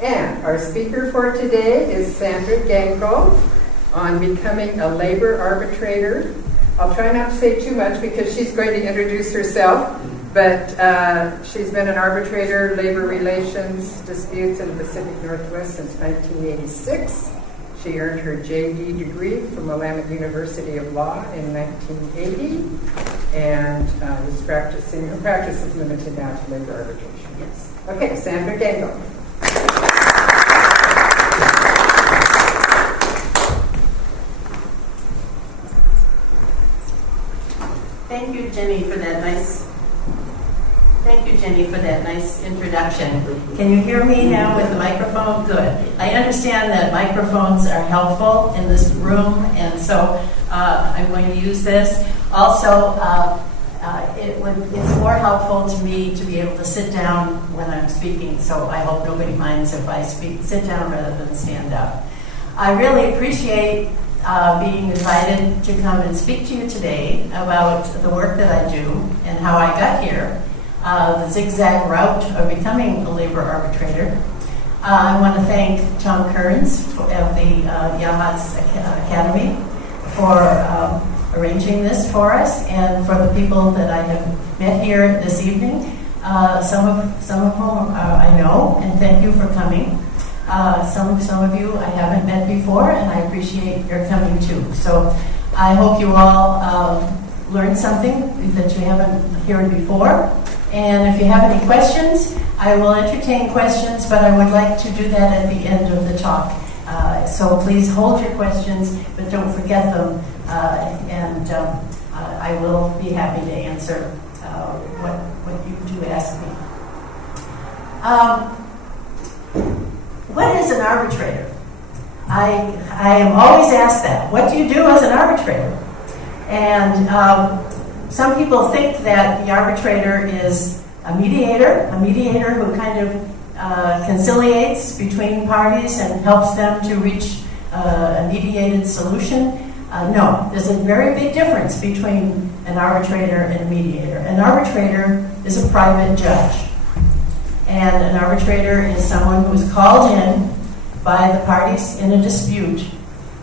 And our speaker for today is Sandra Gangle on becoming a labor arbitrator. I'll try not to say too much because she's going to introduce herself, but she's been an arbitrator, labor relations disputes in the Pacific Northwest since 1986. She earned her JD degree from Willamette University of Law in 1980, and is practicing. Her practice is limited now to labor arbitration. Yes. Okay, Sandra Gangle. Thank you, Jenny, for that nice introduction. Can you hear me now with the microphone? Good. I understand that microphones are helpful in this room, and so I'm going to use this. Also, it's more helpful to me to be able to sit down when I'm speaking, so I hope nobody minds if I sit down rather than stand up. I really appreciate being invited to come and speak to you today about the work that I do and how I got here, the zigzag route of becoming a labor arbitrator. I want to thank Tom Kearns of the Yachats Academy for arranging this for us, and for the people that I have met here this evening, some of whom I know, and thank you for coming. Some of you I haven't met before, and I appreciate your coming too. So I hope you all learned something that you haven't heard before. And if you have any questions, I will entertain questions, but I would like to do that at the end of the talk. So please hold your questions, but don't forget them, and I will be happy to answer what you do ask me. What is an arbitrator? I am always asked that. What do you do as an arbitrator? And some people think that the arbitrator is a mediator who kind of conciliates between parties and helps them to reach a mediated solution. No, there's a very big difference between an arbitrator and a mediator. An arbitrator is a private judge. And an arbitrator is someone who is called in by the parties in a dispute,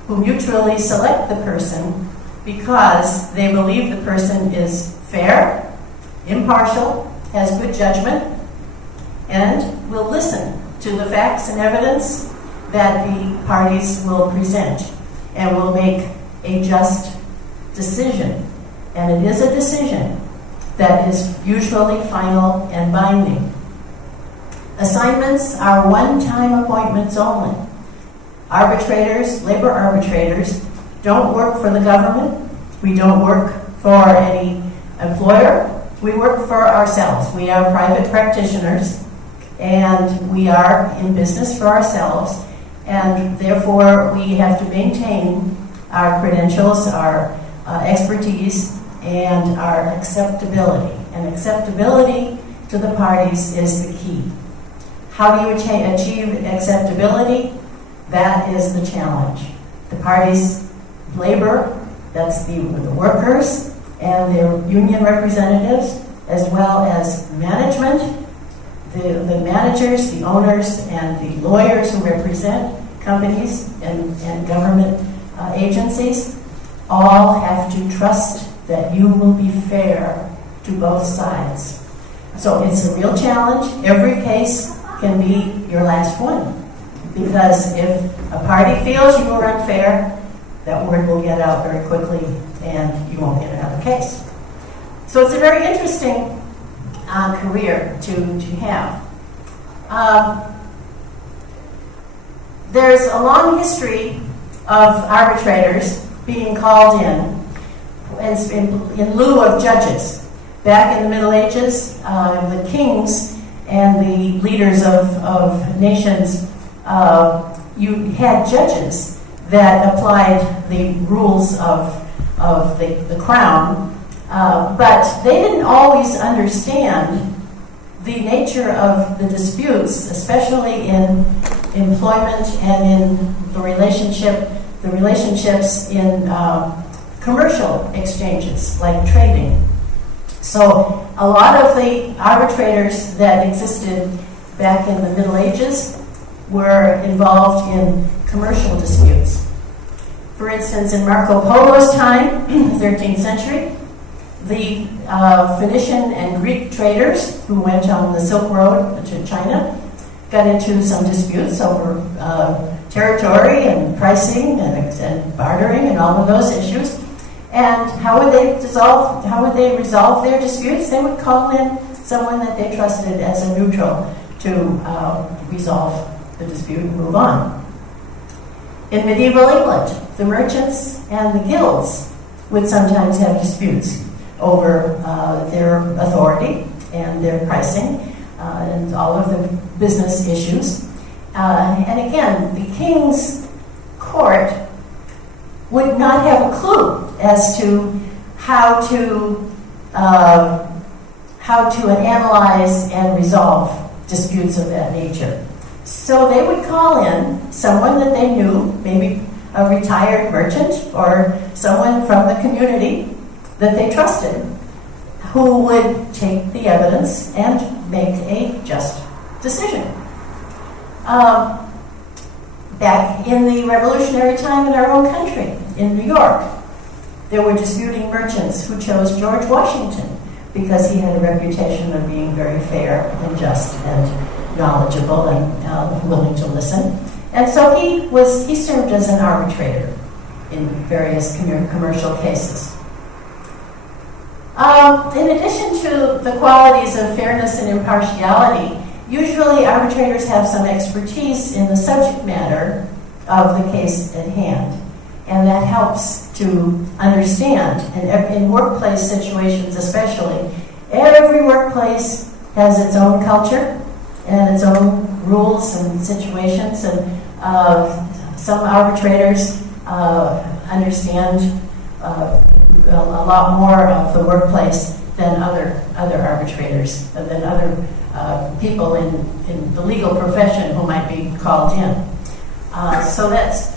who mutually select the person because they believe the person is fair, impartial, has good judgment, and will listen to the facts and evidence that the parties will present and will make a just decision. And it is a decision that is usually final and binding. Assignments are one-time appointments only. Arbitrators, labor arbitrators, don't work for the government. We don't work for any employer. We work for ourselves. We are private practitioners, and we are in business for ourselves, and therefore we have to maintain our credentials, our expertise, and our acceptability. And acceptability to the parties is the key. How do you achieve acceptability? That is the challenge. The parties, labor, that's the workers and their union representatives, as well as management, the managers, the owners, and the lawyers who represent companies and government agencies, all have to trust that you will be fair to both sides. So it's a real challenge. Every case can be your last one, because if a party feels you are unfair, that word will get out very quickly and you won't get another case. So it's a very interesting career to have. There's a long history of arbitrators being called in lieu of judges. Back in the Middle Ages, the kings and the leaders of nations, you had judges that applied the rules of the crown, but they didn't always understand the nature of the disputes, especially in employment and in the relationships in commercial exchanges like trading. So a lot of the arbitrators that existed back in the Middle Ages were involved in commercial disputes. For instance, in Marco Polo's time, in the 13th century, the Phoenician and Greek traders who went on the Silk Road to China got into some disputes over territory and pricing and bartering and all of those issues. And how would they resolve their disputes? They would call in someone that they trusted as a neutral to resolve the dispute and move on. In medieval England, the merchants and the guilds would sometimes have disputes over their authority and their pricing and all of the business issues. And again, the king's court would not have a clue as to how to analyze and resolve disputes of that nature. So they would call in someone that they knew, maybe a retired merchant or someone from the community that they trusted, who would take the evidence and make a just decision. Back in the Revolutionary time in our own country, in New York, there were disputing merchants who chose George Washington because he had a reputation of being very fair and just and knowledgeable and willing to listen. And so he served as an arbitrator in various commercial cases. In addition to the qualities of fairness and impartiality, usually arbitrators have some expertise in the subject matter of the case at hand. And that helps to understand, and in workplace situations especially, every workplace has its own culture and its own rules and situations, and some arbitrators understand a lot more of the workplace than other arbitrators, than other people in the legal profession who might be called in. So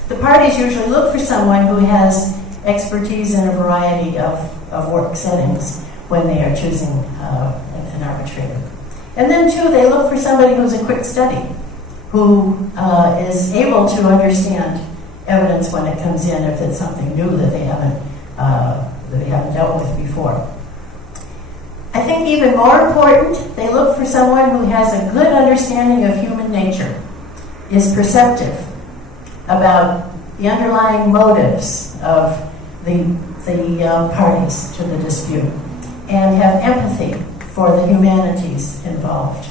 the parties usually look for someone who has expertise in a variety of work settings when they are choosing an arbitrator. And then too, they look for somebody who's a quick study, who is able to understand evidence when it comes in if it's something new that they haven't dealt with before. I think even more important, they look for someone who has a good understanding of human nature, is perceptive about the underlying motives of the parties to the dispute, and have empathy for the humanities involved.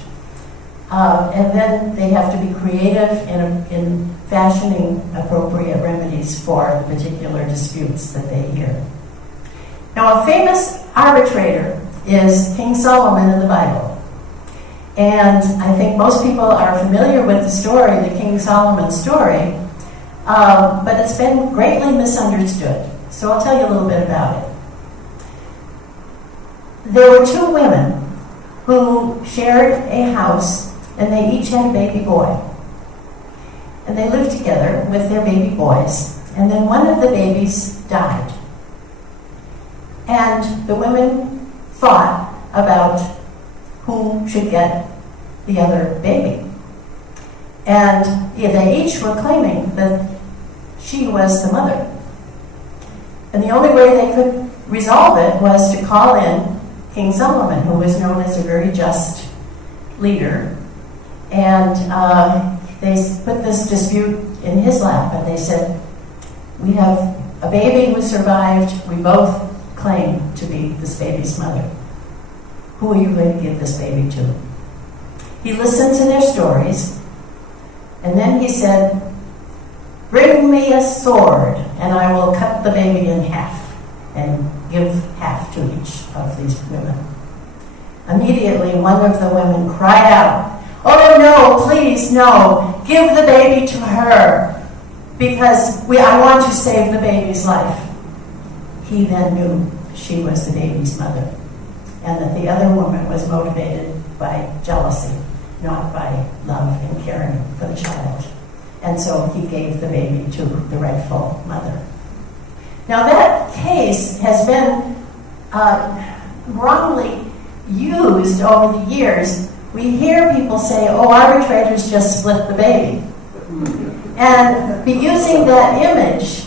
And then they have to be creative in fashioning appropriate remedies for the particular disputes that they hear. Now, a famous arbitrator is King Solomon in the Bible. And I think most people are familiar with the story, the King Solomon story, but it's been greatly misunderstood. So I'll tell you a little bit about it. There were two women who shared a house, and they each had a baby boy. And they lived together with their baby boys. And then one of the babies died. And the women fought about who should get the other baby. And they each were claiming that she was the mother. And the only way they could resolve it was to call in King Solomon, who was known as a very just leader. And they put this dispute in his lap, and they said, we have a baby who survived. We both claim to be this baby's mother. Who are you going to give this baby to? He listened to their stories, and then he said, bring me a sword, and I will cut the baby in half and give half to each of these women. Immediately, one of the women cried out, oh no, please no, give the baby to her, because I want to save the baby's life. He then knew she was the baby's mother, and that the other woman was motivated by jealousy, not by love and caring for the child. And so he gave the baby to the rightful mother. Now that case has been wrongly used over the years we hear people say, oh, arbitrators just split the baby. And using that image,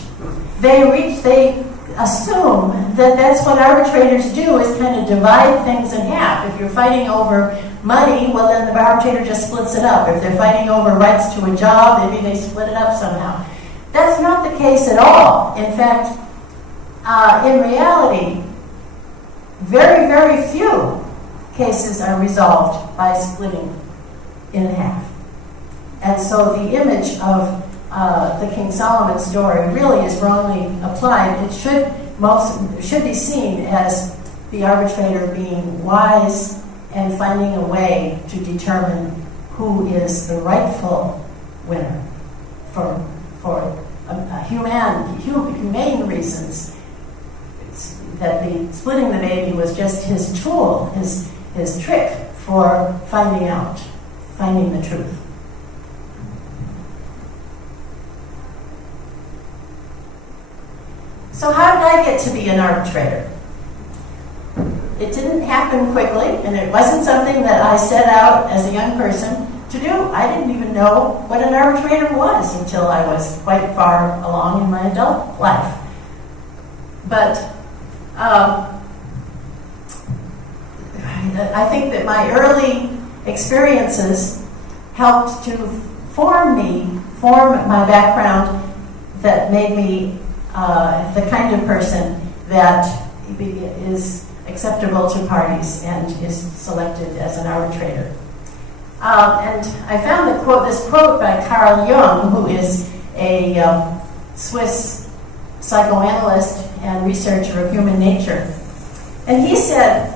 they assume that that's what arbitrators do, is kind of divide things in half. If you're fighting over money, well, then the arbitrator just splits it up. If they're fighting over rights to a job, maybe they split it up somehow. That's not the case at all. In fact, in reality, very, very few cases are resolved by splitting in half. And so the image of the King Solomon story really is wrongly applied. It should be seen as the arbitrator being wise and finding a way to determine who is the rightful winner for humane reasons. That the splitting the baby was just his tool, his trick for finding the truth. So how did I get to be an arbitrator? It didn't happen quickly, and it wasn't something that I set out as a young person to do. I didn't even know what an arbitrator was until I was quite far along in my adult life. But I think that my early experiences helped to form my background that made me the kind of person that is acceptable to parties and is selected as an arbitrator. And I found this quote by Carl Jung, who is a Swiss psychoanalyst and researcher of human nature. And he said,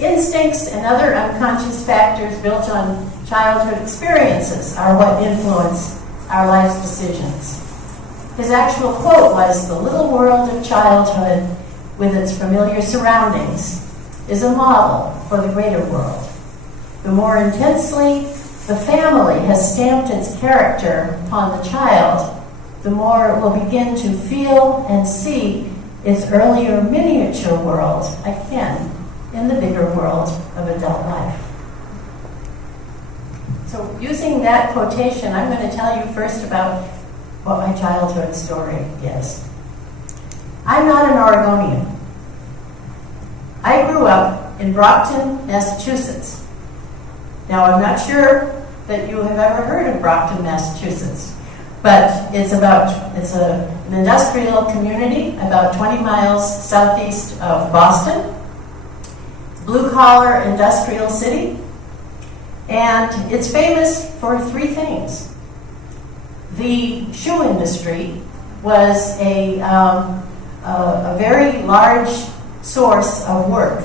instincts and other unconscious factors built on childhood experiences are what influence our life's decisions. His actual quote was, the little world of childhood with its familiar surroundings is a model for the greater world. The more intensely the family has stamped its character upon the child, the more it will begin to feel and see its earlier miniature world again in the bigger world of adult life. So using that quotation, I'm going to tell you first about what my childhood story is. I'm not an Oregonian. I grew up in Brockton, Massachusetts. Now, I'm not sure that you have ever heard of Brockton, Massachusetts, but it's an industrial community about 20 miles southeast of Boston. It's a blue-collar industrial city, and it's famous for three things. The shoe industry was a very large source of work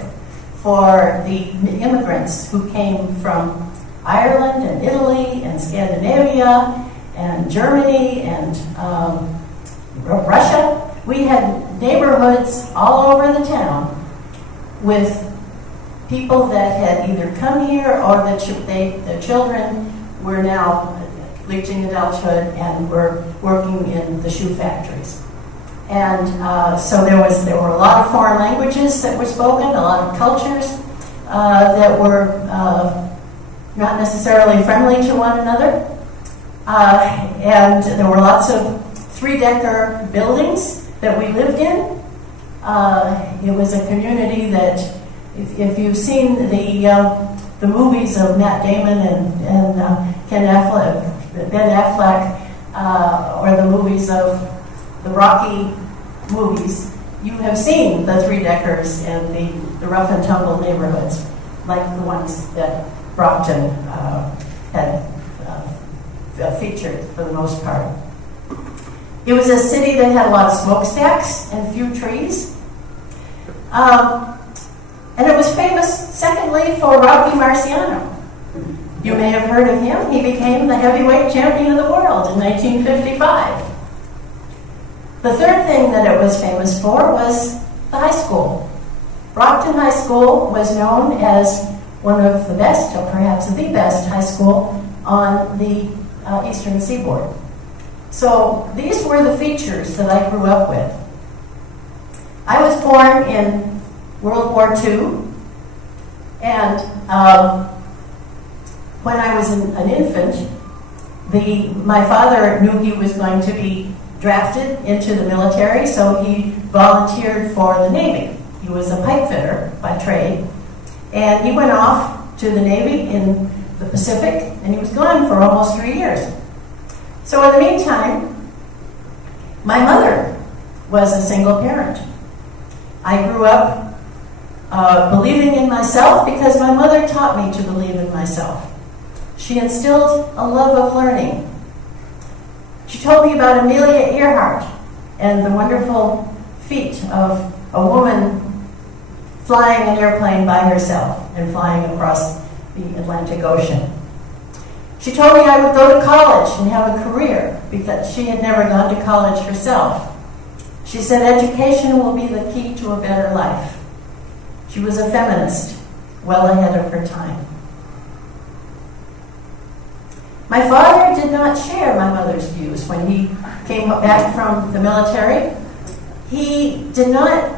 for the immigrants who came from Ireland and Italy and Scandinavia and Germany and Russia. We had neighborhoods all over the town with people that had either come here or their children were now reaching adulthood and were working in the shoe factories. And so there were a lot of foreign languages that were spoken, a lot of cultures that were not necessarily friendly to one another. And there were lots of three-decker buildings that we lived in. It was a community that, if you've seen the movies of Matt Damon and Ben Affleck, or the movies of the Rocky movies, you have seen the three-deckers and the rough and tumble neighborhoods, like the ones that Brockton had featured for the most part. It was a city that had a lot of smokestacks and few trees. And it was famous, secondly, for Rocky Marciano. You may have heard of him. He became the heavyweight champion of the world in 1955. The third thing that it was famous for was the high school. Brockton High School was known as one of the best, or perhaps the best, high school on the eastern seaboard. So these were the features that I grew up with. I was born in World War II, and when I was an infant, my father knew he was going to be drafted into the military, so he volunteered for the Navy. He was a pipe fitter by trade, and he went off to the Navy in the Pacific, and he was gone for almost 3 years. So in the meantime, my mother was a single parent. I grew up believing in myself because my mother taught me to believe in myself. She instilled a love of learning. She told me about Amelia Earhart and the wonderful feat of a woman flying an airplane by herself and flying across the Atlantic Ocean. She told me I would go to college and have a career because she had never gone to college herself. She said education will be the key to a better life. She was a feminist, well ahead of her time. My father did not share my mother's views when he came back from the military. He did not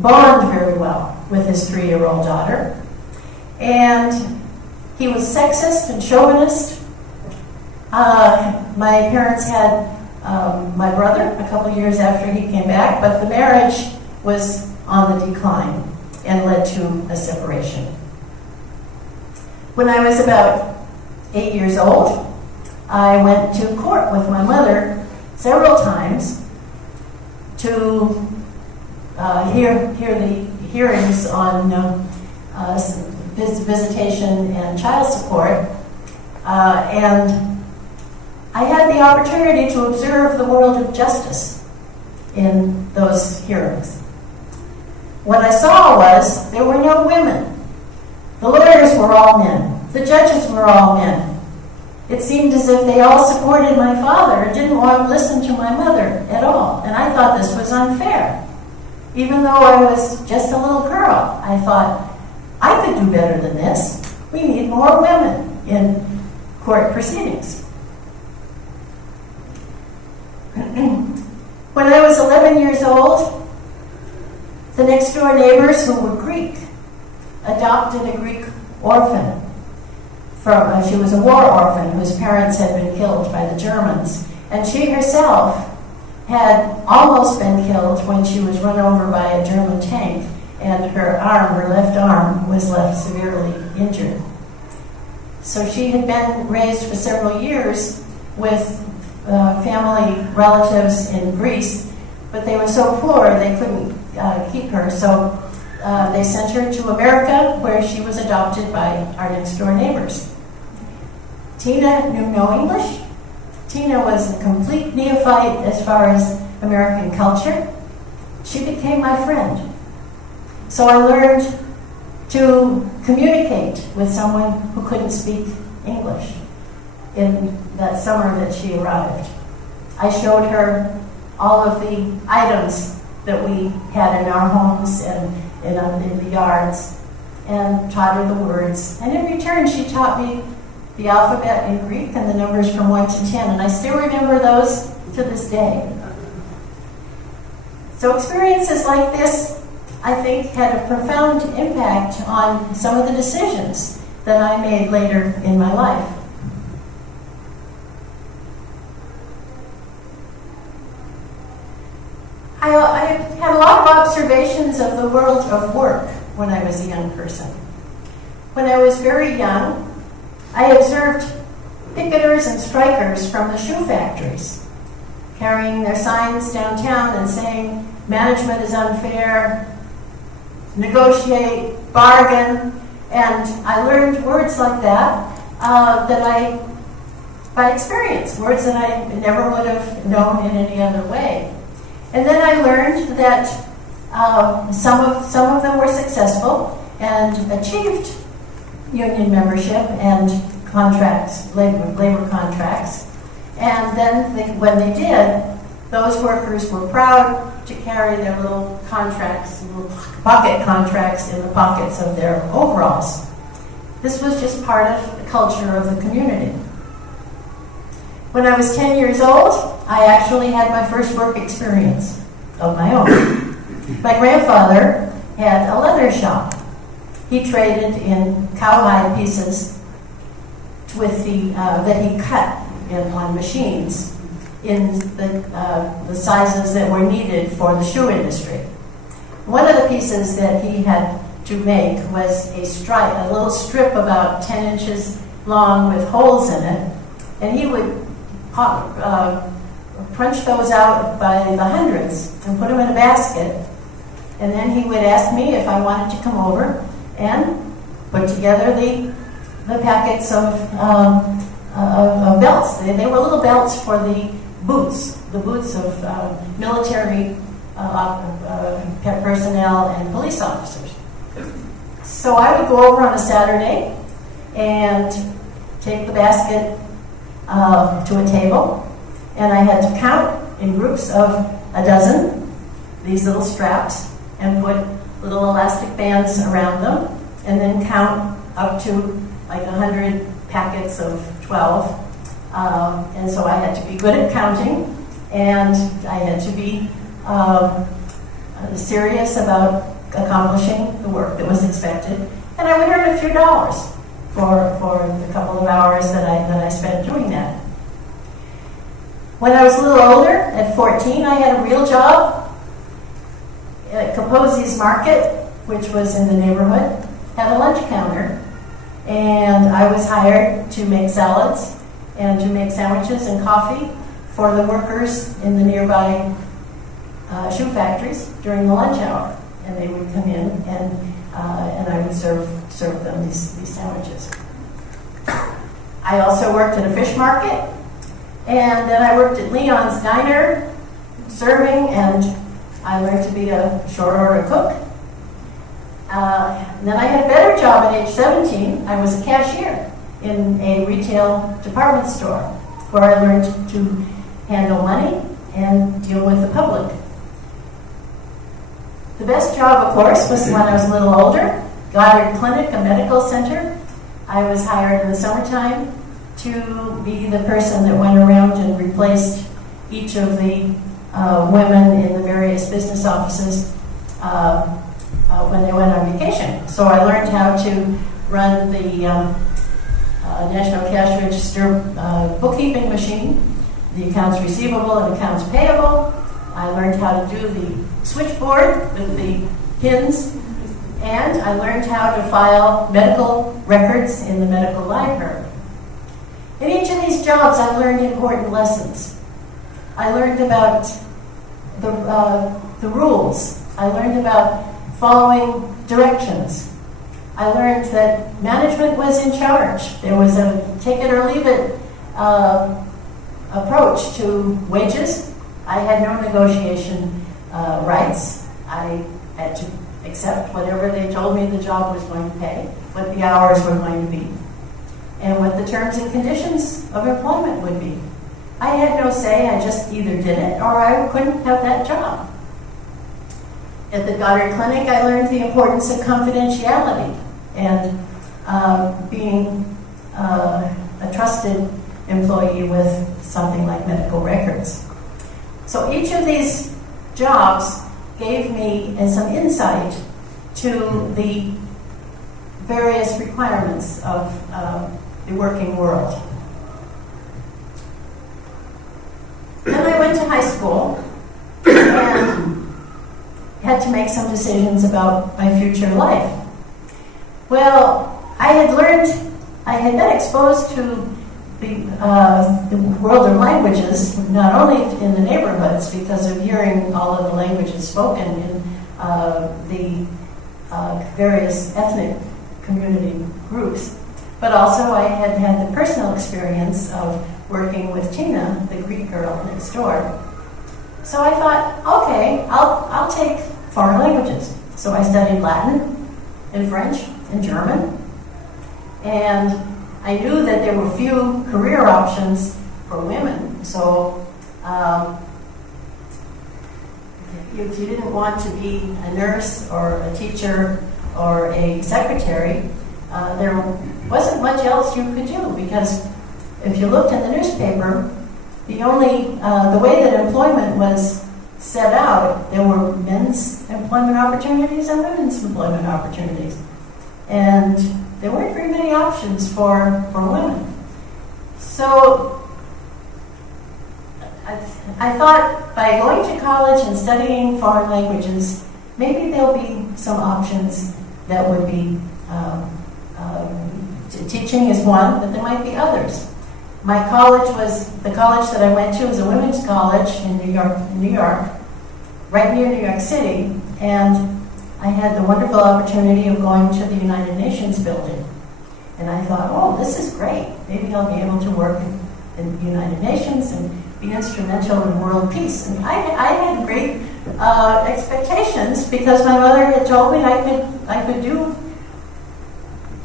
bond very well with his 3-year-old daughter. And he was sexist and chauvinist. My parents had my brother a couple years after he came back, but the marriage was on the decline and led to a separation. When I was about 8 years old, I went to court with my mother several times to hear the hearings on visitation and child support, and I had the opportunity to observe the world of justice in those hearings. What I saw was there were no women. The lawyers were all men. The judges were all men. It seemed as if they all supported my father and didn't want to listen to my mother at all, and I thought this was unfair. Even though I was just a little girl, I thought, I could do better than this. We need more women in court proceedings. When I was 11 years old, the next door neighbors, who were Greek, adopted a Greek orphan. She was a war orphan whose parents had been killed by the Germans. And she herself had almost been killed when she was run over by a German tank, and her left arm, was left severely injured. So she had been raised for several years with family relatives in Greece, but they were so poor they couldn't keep her. So they sent her to America, where she was adopted by our next door neighbors. Tina knew no English. Tina was a complete neophyte as far as American culture. She became my friend. So I learned to communicate with someone who couldn't speak English in that summer that she arrived. I showed her all of the items that we had in our homes and in the yards, and taught her the words. And in return, she taught me the alphabet in Greek and the numbers from 1 to 10, and I still remember those to this day. So experiences like this, I think, had a profound impact on some of the decisions that I made later in my life. I had a lot of observations of the world of work when I was a young person. When I was very young, I observed picketers and strikers from the shoe factories, carrying their signs downtown and saying, management is unfair, negotiate, bargain, and I learned words like that by experience, words that I never would have known in any other way. And then I learned that some of them were successful and achieved union membership and contracts, labor contracts. And then when they did, those workers were proud to carry their little contracts, little pocket contracts in the pockets of their overalls. This was just part of the culture of the community. When I was 10 years old, I actually had my first work experience of my own. My grandfather had a leather shop. he traded in cowhide pieces with that he cut on machines in the sizes that were needed for the shoe industry. One of the pieces that he had to make was a little strip about 10 inches long with holes in it, and he would crunch those out by the hundreds and put them in a basket, and then he would ask me if I wanted to come over and put together the packets of belts. They were little belts for the boots of military personnel and police officers. So I would go over on a Saturday and take the basket to a table, and I had to count in groups of a dozen these little straps and put little elastic bands around them, and then count up to like 100 packets of 12. And so I had to be good at counting, and I had to be serious about accomplishing the work that was expected, and I would earn a few dollars for the couple of hours that I spent doing that. When I was a little older, at 14, I had a real job at Kaposi's Market, which was in the neighborhood, had a lunch counter, and I was hired to make salads and to make sandwiches and coffee for the workers in the nearby shoe factories during the lunch hour. And they would come in, and I would serve them these sandwiches. I also worked at a fish market, and then I worked at Leon's Diner, serving, and I learned to be a short order cook. And then I had a better job at age 17. I was a cashier in a retail department store, where I learned to handle money and deal with the public. The best job, of course, was when I was a little older. Goddard Clinic, a medical center. I was hired in the summertime to be the person that went around and replaced each of the women in the various business offices when they went on vacation. So I learned how to run the National Cash Register bookkeeping machine, the accounts receivable and accounts payable. I learned how to do the switchboard with the pins, and I learned how to file medical records in the medical library. In each of these jobs, I learned important lessons. I learned about the rules. I learned about following directions. I learned that management was in charge. There was a take it or leave it approach to wages. I had no negotiation rights. I had to accept whatever they told me the job was going to pay, what the hours were going to be, and what the terms and conditions of employment would be. I had no say. I just either did it or I couldn't have that job. At the Goddard Clinic, I learned the importance of confidentiality and being a trusted employee with something like medical records. So each of these jobs gave me some insight to the various requirements of the working world. Then I went to high school and had to make some decisions about my future life. Well, I had been exposed to the world of languages, not only in the neighborhoods because of hearing all of the languages spoken in the various ethnic community groups, but also I had had the personal experience of working with Tina, the Greek girl next door. So I thought, okay, I'll take foreign languages. So I studied Latin and French and German, and I knew that there were few career options for women, so if you didn't want to be a nurse or a teacher or a secretary, there wasn't much else you could do, because if you looked in the newspaper, the way that employment was set out, there were men's employment opportunities and women's employment opportunities. and there weren't very many options for women. So I thought by going to college and studying foreign languages, maybe there'll be some options that would be, teaching is one, but there might be others. My college the college that I went to was a women's college in New York, right near New York City, and I had the wonderful opportunity of going to the United Nations building. And I thought, oh, this is great. Maybe I'll be able to work in the United Nations and be instrumental in world peace. And I had great expectations because my mother had told me I could do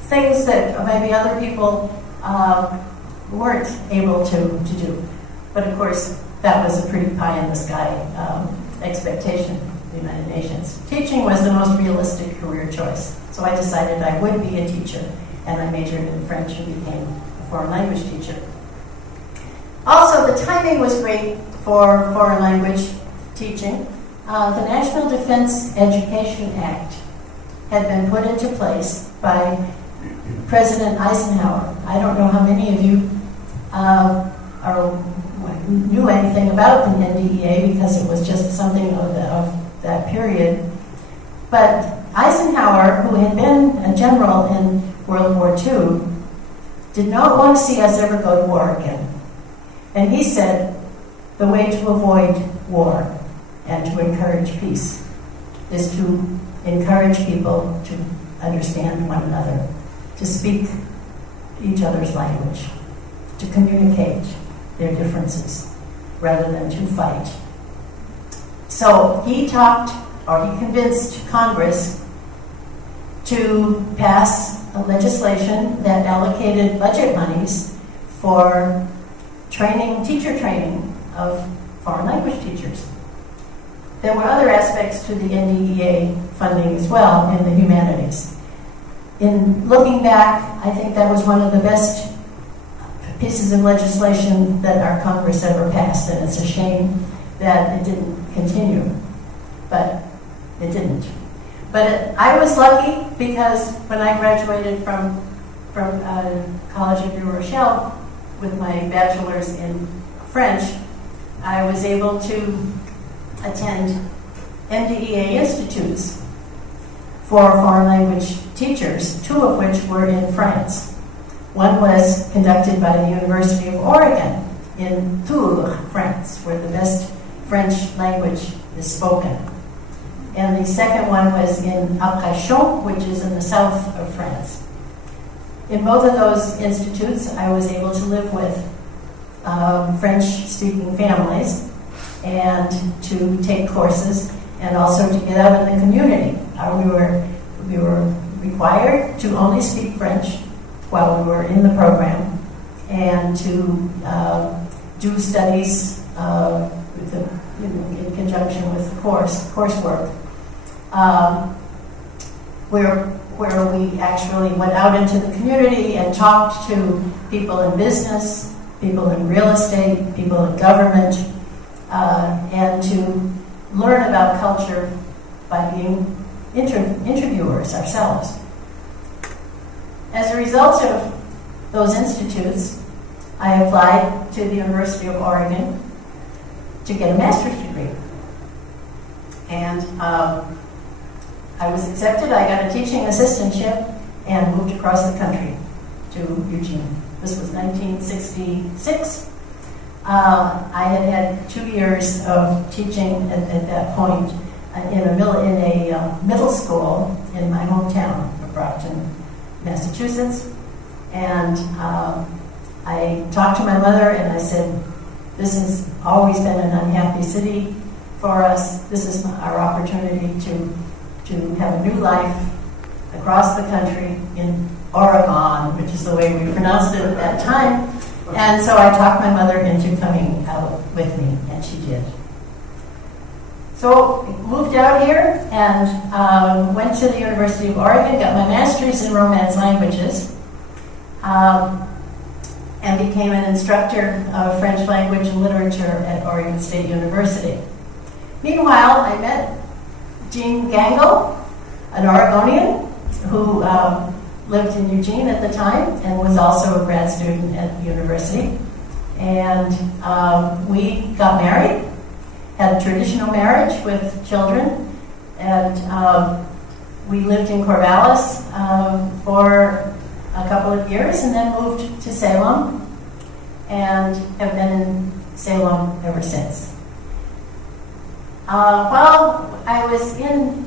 things that maybe other people weren't able to do. But of course, that was a pretty pie-in-the-sky expectation, the United Nations. Teaching was the most realistic career choice. So I decided I would be a teacher, and I majored in French and became a foreign language teacher. Also, the timing was great for foreign language teaching. The National Defense Education Act had been put into place by President Eisenhower. I don't know how many of you knew anything about the NDEA because it was just something of that period. But Eisenhower, who had been a general in World War II, did not want to see us ever go to war again. And he said, the way to avoid war and to encourage peace is to encourage people to understand one another, to speak each other's language, to communicate their differences rather than to fight. So he convinced Congress to pass a legislation that allocated budget monies for teacher training of foreign language teachers. There were other aspects to the NDEA funding as well in the humanities. In looking back, I think that was one of the best pieces of legislation that our Congress ever passed, and it's a shame that it didn't continue, but it didn't. But I was lucky because when I graduated from College of New Rochelle with my bachelor's in French, I was able to attend NDEA institutes for foreign language teachers, two of which were in France. One was conducted by the University of Oregon in Tours, France, where the best French language is spoken. And the second one was in Arcachon, which is in the south of France. In both of those institutes, I was able to live with French-speaking families and to take courses and also to get out in the community. We were required to only speak French while we were in the program and to do studies in conjunction with coursework, where we actually went out into the community and talked to people in business, people in real estate, people in government, and to learn about culture by being interviewers ourselves. As a result of those institutes, I applied to the University of Oregon to get a master's degree. And I was accepted. I got a teaching assistantship and moved across the country to Eugene. This was 1966. I had 2 years of teaching at that point in a middle school in my hometown of Brockton, Massachusetts. And I talked to my mother and I said, this has always been an unhappy city for us. This is our opportunity to have a new life across the country in Oregon, which is the way we pronounced it at that time. And so I talked my mother into coming out with me, and she did. So moved out here and went to the University of Oregon, got my master's in Romance languages, and became an instructor of French language and literature at Oregon State University. Meanwhile, I met Sandra Gangle, an Oregonian, who lived in Eugene at the time and was also a grad student at the university. And we got married, had a traditional marriage with children, and we lived in Corvallis for a couple of years and then moved to Salem and have been in Salem ever since. While I was in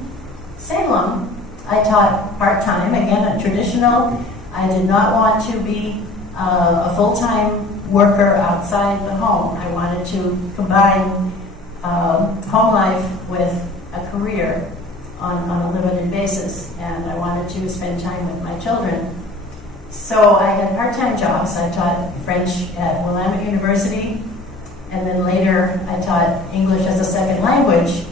Salem, I taught part-time, again, a traditional. I did not want to be a full-time worker outside the home. I wanted to combine home life with a career on a limited basis, and I wanted to spend time with my children. So I had part-time jobs. I taught French at Willamette University, and then later I taught English as a second language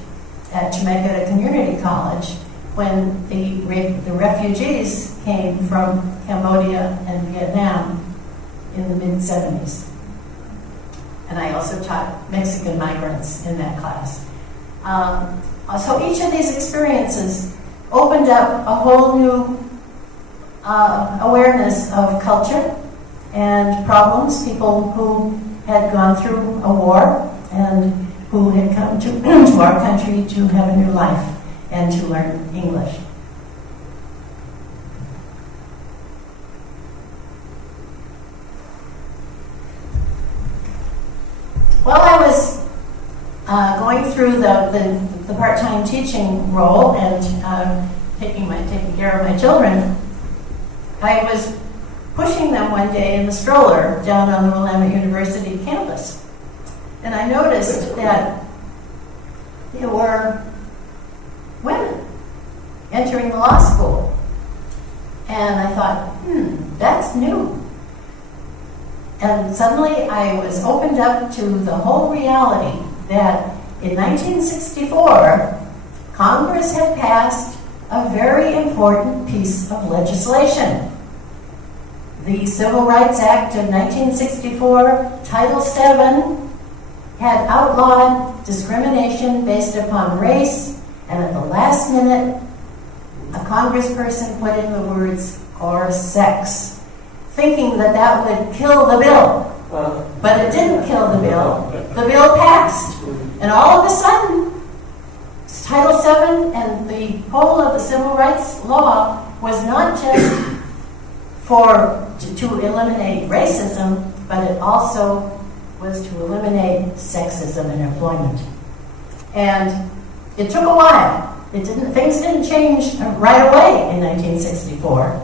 at Temecula Community College when the refugees came from Cambodia and Vietnam in the mid-70s. And I also taught Mexican migrants in that class. So each of these experiences opened up a whole new awareness of culture and problems, people who had gone through a war and who had come to our country to have a new life and to learn English. While I was going through the part-time teaching role and taking care of my children, I was pushing them one day in the stroller down on the Willamette University campus. And I noticed that there were women entering the law school. And I thought, that's new. And suddenly I was opened up to the whole reality that in 1964, Congress had passed a very important piece of legislation. The Civil Rights Act of 1964, Title VII, had outlawed discrimination based upon race, and at the last minute, a congressperson put in the words, or sex, thinking that that would kill the bill. But it didn't kill the bill. The bill passed. And all of a sudden, Title VII and the whole of the civil rights law was not just to eliminate racism, but it also was to eliminate sexism in employment. And it took a while. Things didn't change right away in 1964.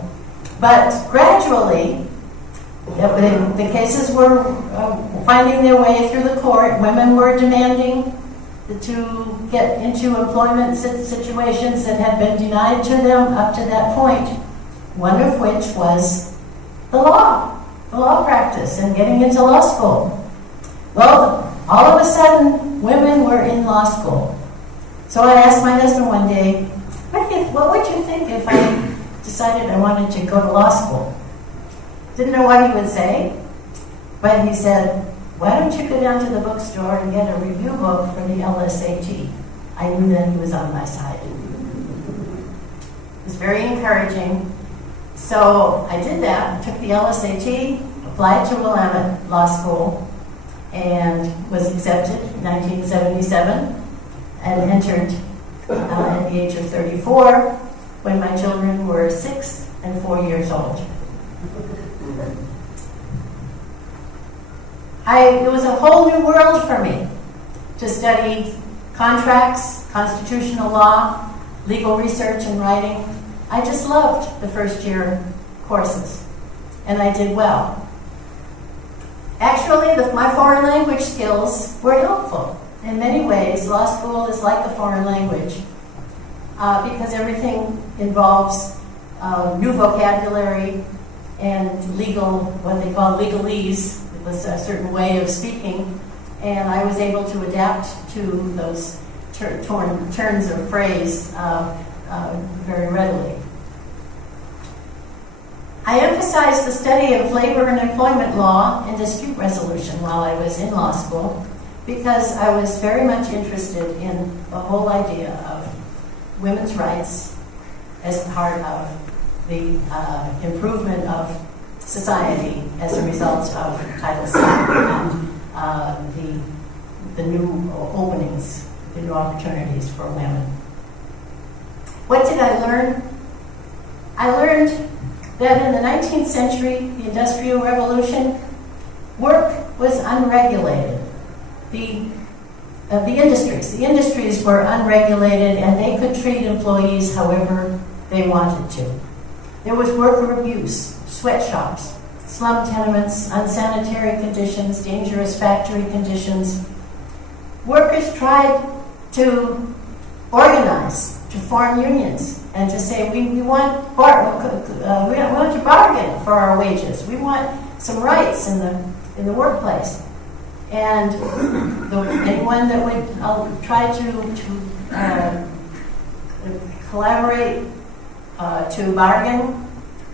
But gradually, the cases were finding their way through the court. Women were demanding to get into employment situations that had been denied to them up to that point, one of which was the law practice and getting into law school. Well, all of a sudden, women were in law school. So I asked my husband one day, what would you think if I decided I wanted to go to law school? Didn't know what he would say, but he said, why don't you go down to the bookstore and get a review book for the LSAT? I knew that he was on my side. It was very encouraging. So I did that, took the LSAT, applied to Willamette Law School, and was accepted in 1977, and entered at the age of 34 when my children were 6 and 4 years old. It was a whole new world for me to study contracts, constitutional law, legal research and writing. I just loved the first year courses, and I did well. Actually, my foreign language skills were helpful. In many ways, law school is like a foreign language because everything involves new vocabulary and what they call legalese. It was a certain way of speaking, and I was able to adapt to those turns of phrase very readily. I emphasized the study of labor and employment law and dispute resolution while I was in law school because I was very much interested in the whole idea of women's rights as part of the improvement of society as a result of Title VII and the new openings, the new opportunities for women. What did I learn? I learned that in the 19th century, the Industrial Revolution, work was unregulated. The industries were unregulated, and they could treat employees however they wanted to. There was worker abuse, sweatshops, slum tenements, unsanitary conditions, dangerous factory conditions. Workers tried to organize, to form unions, and to say, we want to bargain for our wages. We want some rights in the workplace. And anyone that would try to collaborate to bargain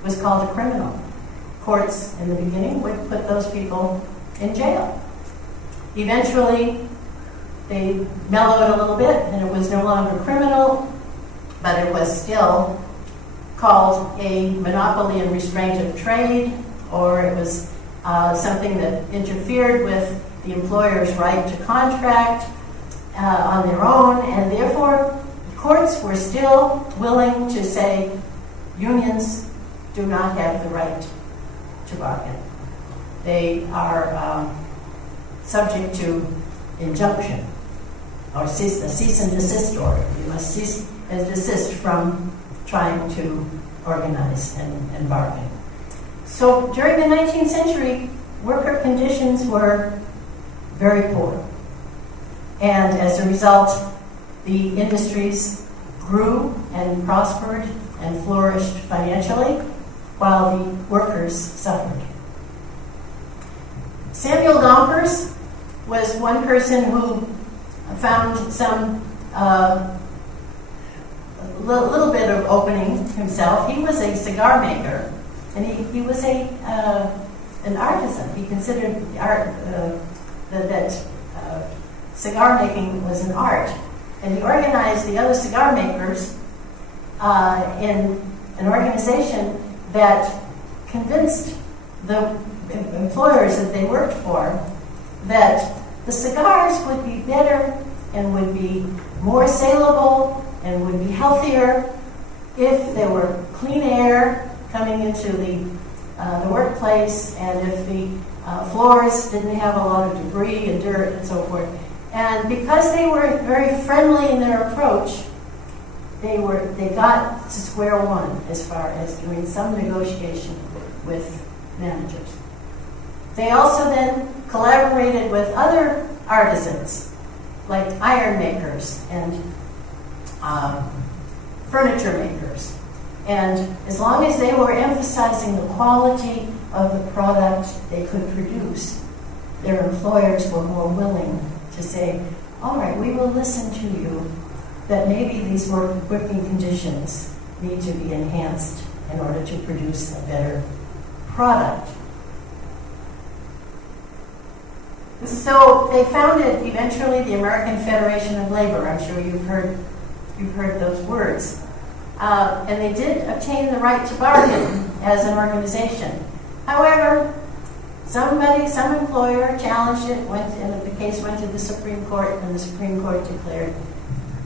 was called a criminal. Courts in the beginning would put those people in jail. Eventually, they mellowed a little bit, and it was no longer criminal, but it was still called a monopoly and restraint of trade, or it was something that interfered with the employer's right to contract on their own, and therefore courts were still willing to say unions do not have the right to bargain. They are subject to injunction or a cease and desist order. You must cease and desist from trying to organize and bargain. So during the 19th century, worker conditions were very poor. And as a result, the industries grew and prospered and flourished financially, while the workers suffered. Samuel Gompers was one person who found some little bit of opening himself. He was a cigar maker, and he was an artisan. He considered art that cigar making was an art, and he organized the other cigar makers in an organization that convinced the employers that they worked for that the cigars would be better and would be more saleable and would be healthier if there were clean air coming into the workplace, and if the floors didn't have a lot of debris and dirt and so forth. And because they were very friendly in their approach, they got to square one as far as doing some negotiation with managers. They also then collaborated with other artisans, like iron makers and furniture makers. And as long as they were emphasizing the quality of the product they could produce, their employers were more willing to say, all right, we will listen to you, that maybe these working conditions need to be enhanced in order to produce a better product. So they founded eventually the American Federation of Labor. I'm sure you've heard those words. And they did obtain the right to bargain as an organization. However, some employer challenged it, and the case went to the Supreme Court, and the Supreme Court declared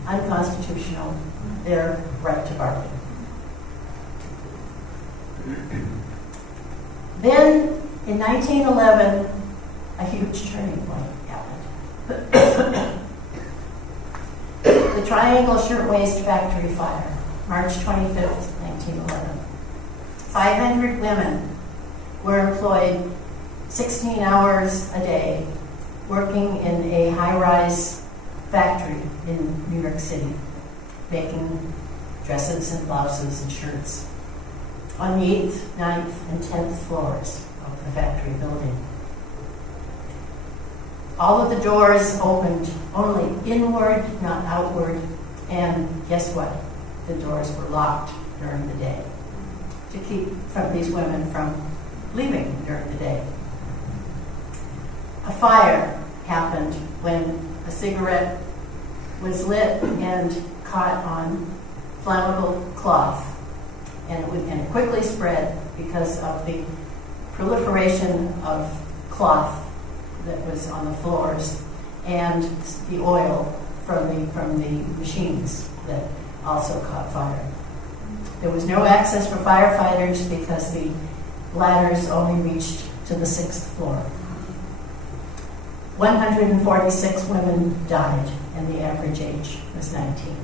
unconstitutional their right to bargain. Then, in 1911, a huge turning point happened. The Triangle Shirtwaist Factory fire, March 25th, 1911. 500 women were employed 16 hours a day working in a high-rise factory in New York City, making dresses and blouses and shirts on the 8th, 9th, and 10th floors of the factory building. All of the doors opened only inward, not outward, and guess what? The doors were locked during the day to keep these women from leaving during the day. A fire happened when a cigarette was lit and caught on flammable cloth, and it quickly spread because of the proliferation of cloth that was on the floors and the oil from the machines that also caught fire. There was no access for firefighters because the ladders only reached to the 6th floor. 146 women died, and the average age was 19.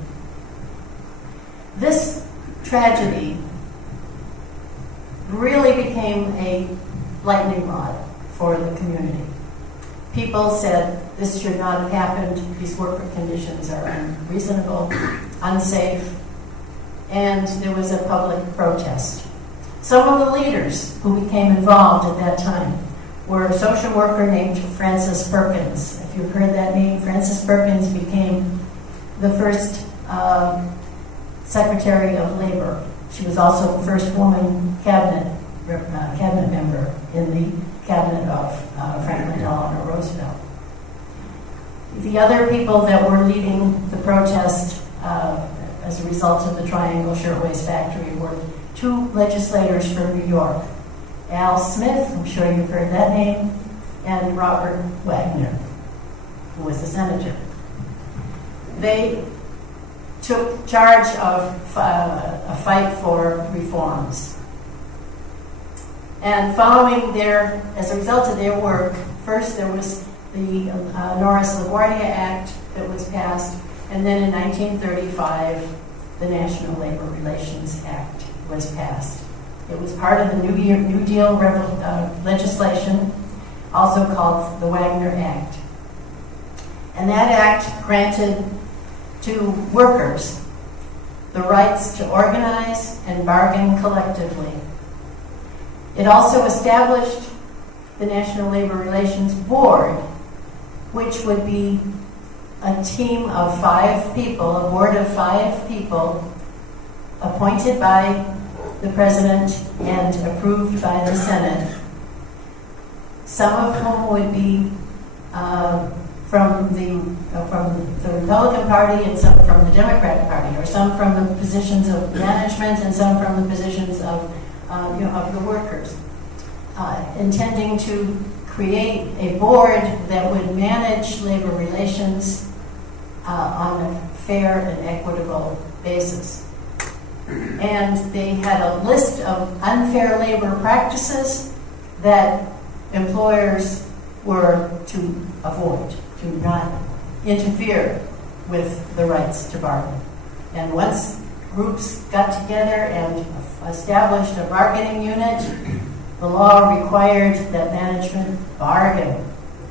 This tragedy really became a lightning rod for the community. People said, this should not have happened, these worker conditions are unreasonable, unsafe, and there was a public protest. Some of the leaders who became involved at that time were a social worker named Frances Perkins. If you've heard that name, Frances Perkins became the first Secretary of Labor. She was also the first woman cabinet member in the cabinet of Franklin Delano Roosevelt. The other people that were leading the protest as a result of the Triangle Shirtwaist Factory were 2 legislators from New York, Al Smith, I'm sure you've heard that name, and Robert Wagner, who was a senator. They took charge of a fight for reforms. And as a result of their work, first there was the Norris-LaGuardia Act that was passed, and then in 1935, the National Labor Relations Act was passed. It was part of the New Deal legislation, also called the Wagner Act. And that act granted to workers the rights to organize and bargain collectively. It also established the National Labor Relations Board, which would be a team of 5 people, a board of 5 people, appointed by the President and approved by the Senate, some of whom would be from the Republican Party and some from the Democratic Party, or some from the positions of management and some from the positions of the workers, intending to create a board that would manage labor relations on a fair and equitable basis. And they had a list of unfair labor practices that employers were to avoid, to not interfere with the rights to bargain. And once groups got together and established a bargaining unit, the law required that management bargain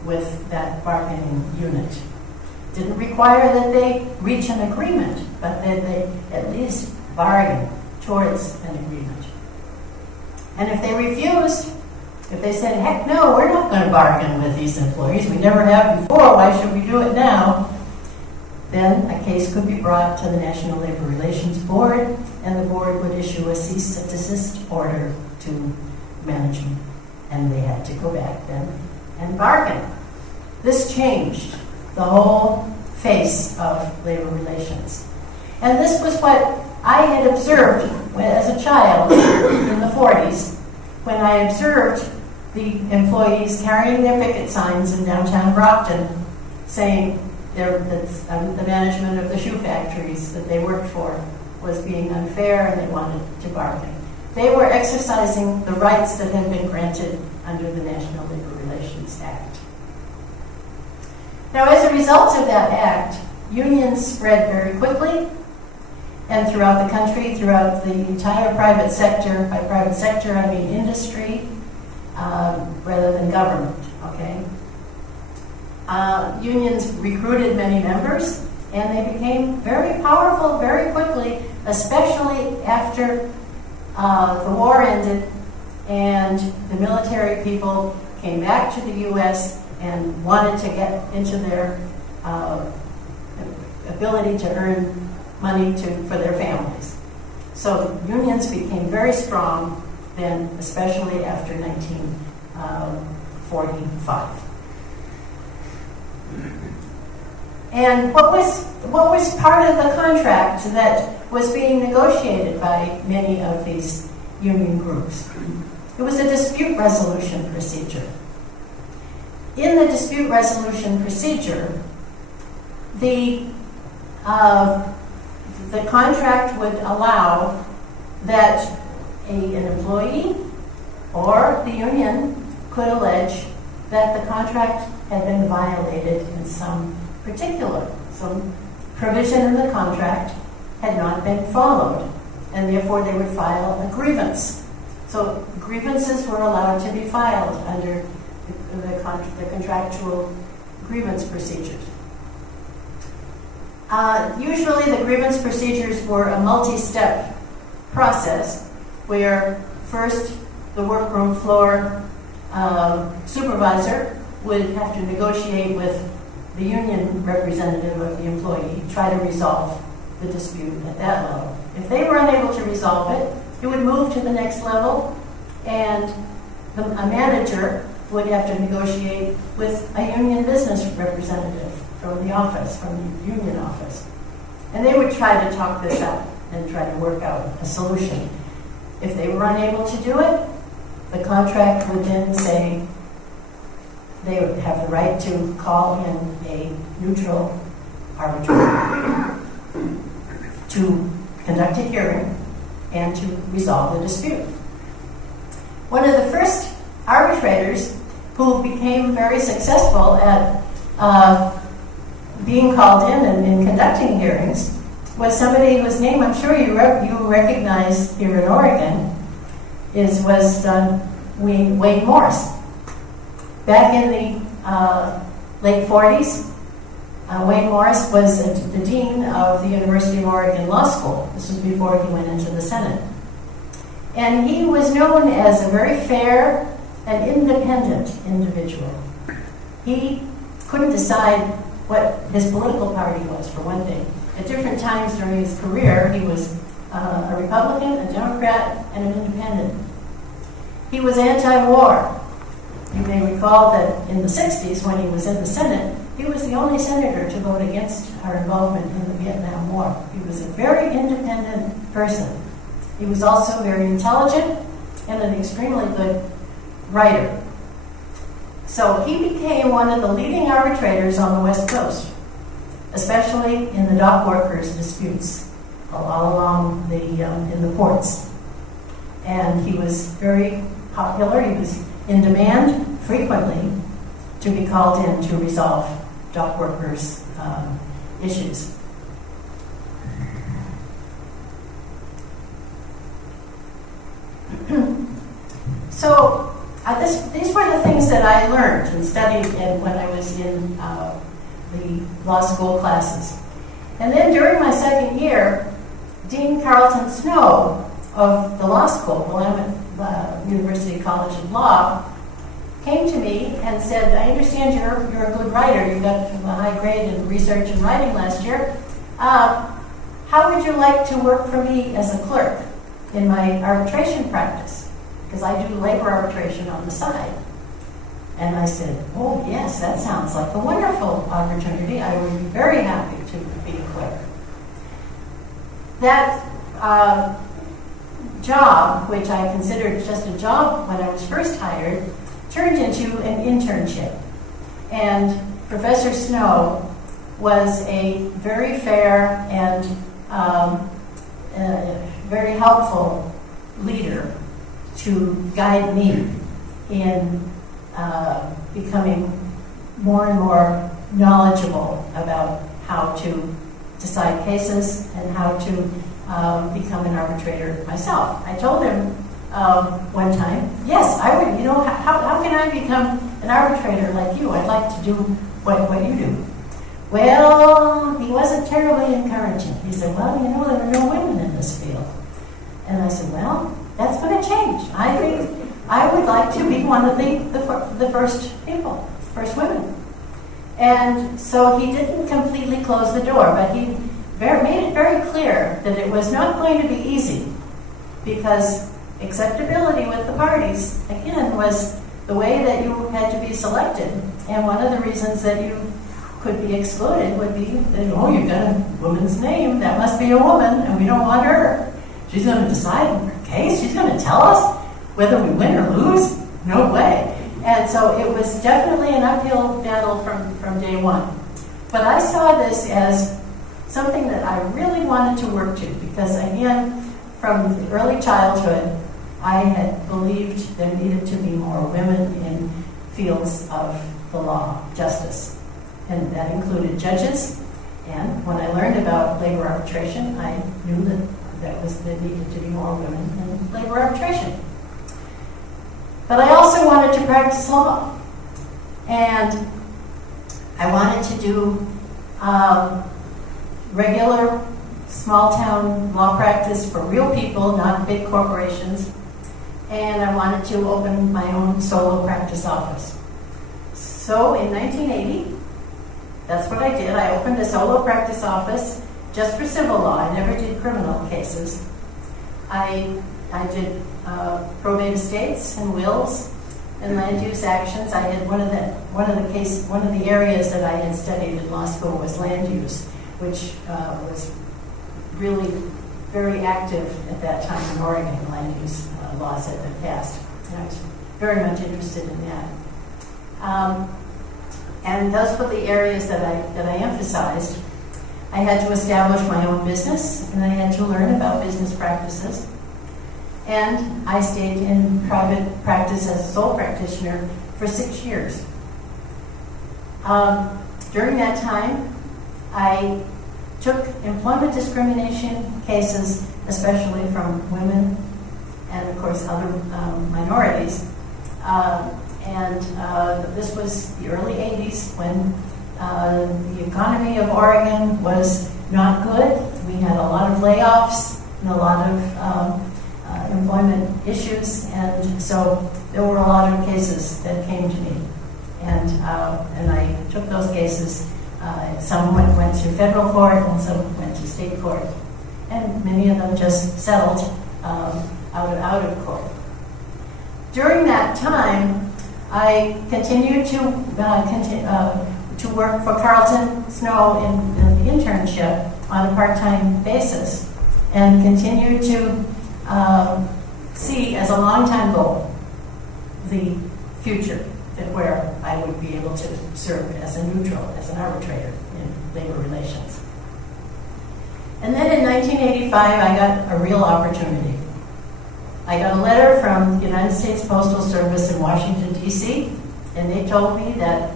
with that bargaining unit. Didn't require that they reach an agreement, but that they at least bargain towards an agreement. And if they refused, if they said, heck no, we're not going to bargain with these employees, we never have before, why should we do it now? Then a case could be brought to the National Labor Relations Board, and the board would issue a cease and desist order to management. And they had to go back then and bargain. This changed the whole face of labor relations. And this was what I had observed as a child in the 40s, when I observed the employees carrying their picket signs in downtown Brockton saying that the management of the shoe factories that they worked for was being unfair and they wanted to bargain. They were exercising the rights that had been granted under the National Labor Relations Act. Now, as a result of that act, unions spread very quickly, and throughout the country, throughout the entire private sector. By private sector, I mean industry, rather than government, okay? Unions recruited many members, and they became very powerful very quickly, especially after the war ended and the military people came back to the U.S. and wanted to get into their ability to earn money for their families. So unions became very strong then, especially after 1945. And what was part of the contract that was being negotiated by many of these union groups? It was a dispute resolution procedure. In the dispute resolution procedure, the contract would allow that an employee or the union could allege that the contract had been violated in some provision in the contract had not been followed, and therefore they would file a grievance. So grievances were allowed to be filed under the contractual grievance procedures. Usually the grievance procedures were a multi-step process where first the workroom floor supervisor would have to negotiate with the union representative of the employee, try to resolve the dispute at that level. If they were unable to resolve it, it would move to the next level, and a manager would have to negotiate with a union business representative from the office, from the union office. And they would try to talk this out and try to work out a solution. If they were unable to do it, the contract would then say they would have the right to call in a neutral arbitrator to conduct a hearing and to resolve the dispute. One of the first arbitrators who became very successful at being called in and conducting hearings was somebody whose name I'm sure you recognize here in Oregon was Wayne Morris. Back in the late 40s, Wayne Morris was the dean of the University of Oregon Law School. This was before he went into the Senate. And he was known as a very fair and independent individual. He couldn't decide what his political party was, for one thing. At different times during his career, he was a Republican, a Democrat, and an independent. He was anti-war. You may recall that in the 60s, when he was in the Senate, he was the only senator to vote against our involvement in the Vietnam War. He was a very independent person. He was also very intelligent and an extremely good writer. So he became one of the leading arbitrators on the West Coast, especially in the dock workers' disputes all along in the ports. And he was very popular. He was in demand frequently to be called in to resolve dock workers' issues. So these were the things that I learned and studied when I was in the law school classes. And then during my second year, Dean Carlton Snow of the law school, Willamette University College of Law, came to me and said, I understand you're a good writer. You got a high grade in research and writing last year. How would you like to work for me as a clerk in my arbitration practice? Because I do labor arbitration on the side. And I said, oh yes, that sounds like a wonderful opportunity. I would be very happy to be a clerk. That job, which I considered just a job when I was first hired, turned into an internship. And Professor Snow was a very fair and very helpful leader to guide me in becoming more and more knowledgeable about how to decide cases and how to become an arbitrator myself. I told him one time, yes, I would, how can I become an arbitrator like you? I'd like to do what you do. Well, he wasn't terribly encouraging. He said, well, there are no women in this field. And I said, well, that's going to change. I think I would like to be one of the first people, first women. And so he didn't completely close the door, but he made it very clear that it was not going to be easy, because acceptability with the parties, again, was the way that you had to be selected. And one of the reasons that you could be excluded would be that, oh, you've got a woman's name, that must be a woman, and we don't want her. She's going to decide our case, she's going to tell us whether we win or lose? No way. And so it was definitely an uphill battle from day one. But I saw this as something that I really wanted to work to, because again, from the early childhood, I had believed there needed to be more women in fields of the law, justice. And that included judges. And when I learned about labor arbitration, I knew that there needed to be more women in labor arbitration. But I also wanted to practice law. And I wanted to do regular small-town law practice for real people, not big corporations. And I wanted to open my own solo practice office. So in 1980, that's what I did. I opened a solo practice office just for civil law. I never did criminal cases. I did probate estates and wills and land use actions. I had one of the areas that I had studied in law school was land use, which was really very active at that time in Oregon. Land use laws had been passed, and I was very much interested in that. And those were the areas that I emphasized. I had to establish my own business, and I had to learn about business practices. And I stayed in private practice as a sole practitioner for 6 years. During that time, I took employment discrimination cases, especially from women and, of course, other minorities. This was the early 80s when the economy of Oregon was not good. We had a lot of layoffs and a lot of employment issues, and so there were a lot of cases that came to me. And I took those cases. Some went to federal court and some went to state court. And many of them just settled out of court. During that time, I continued to work for Carlton Snow in the internship on a part-time basis, and continued to see as a long-time goal the future, that where I would be able to serve as a neutral, as an arbitrator in labor relations. And then in 1985, I got a real opportunity. I got a letter from the United States Postal Service in Washington, D.C., and they told me that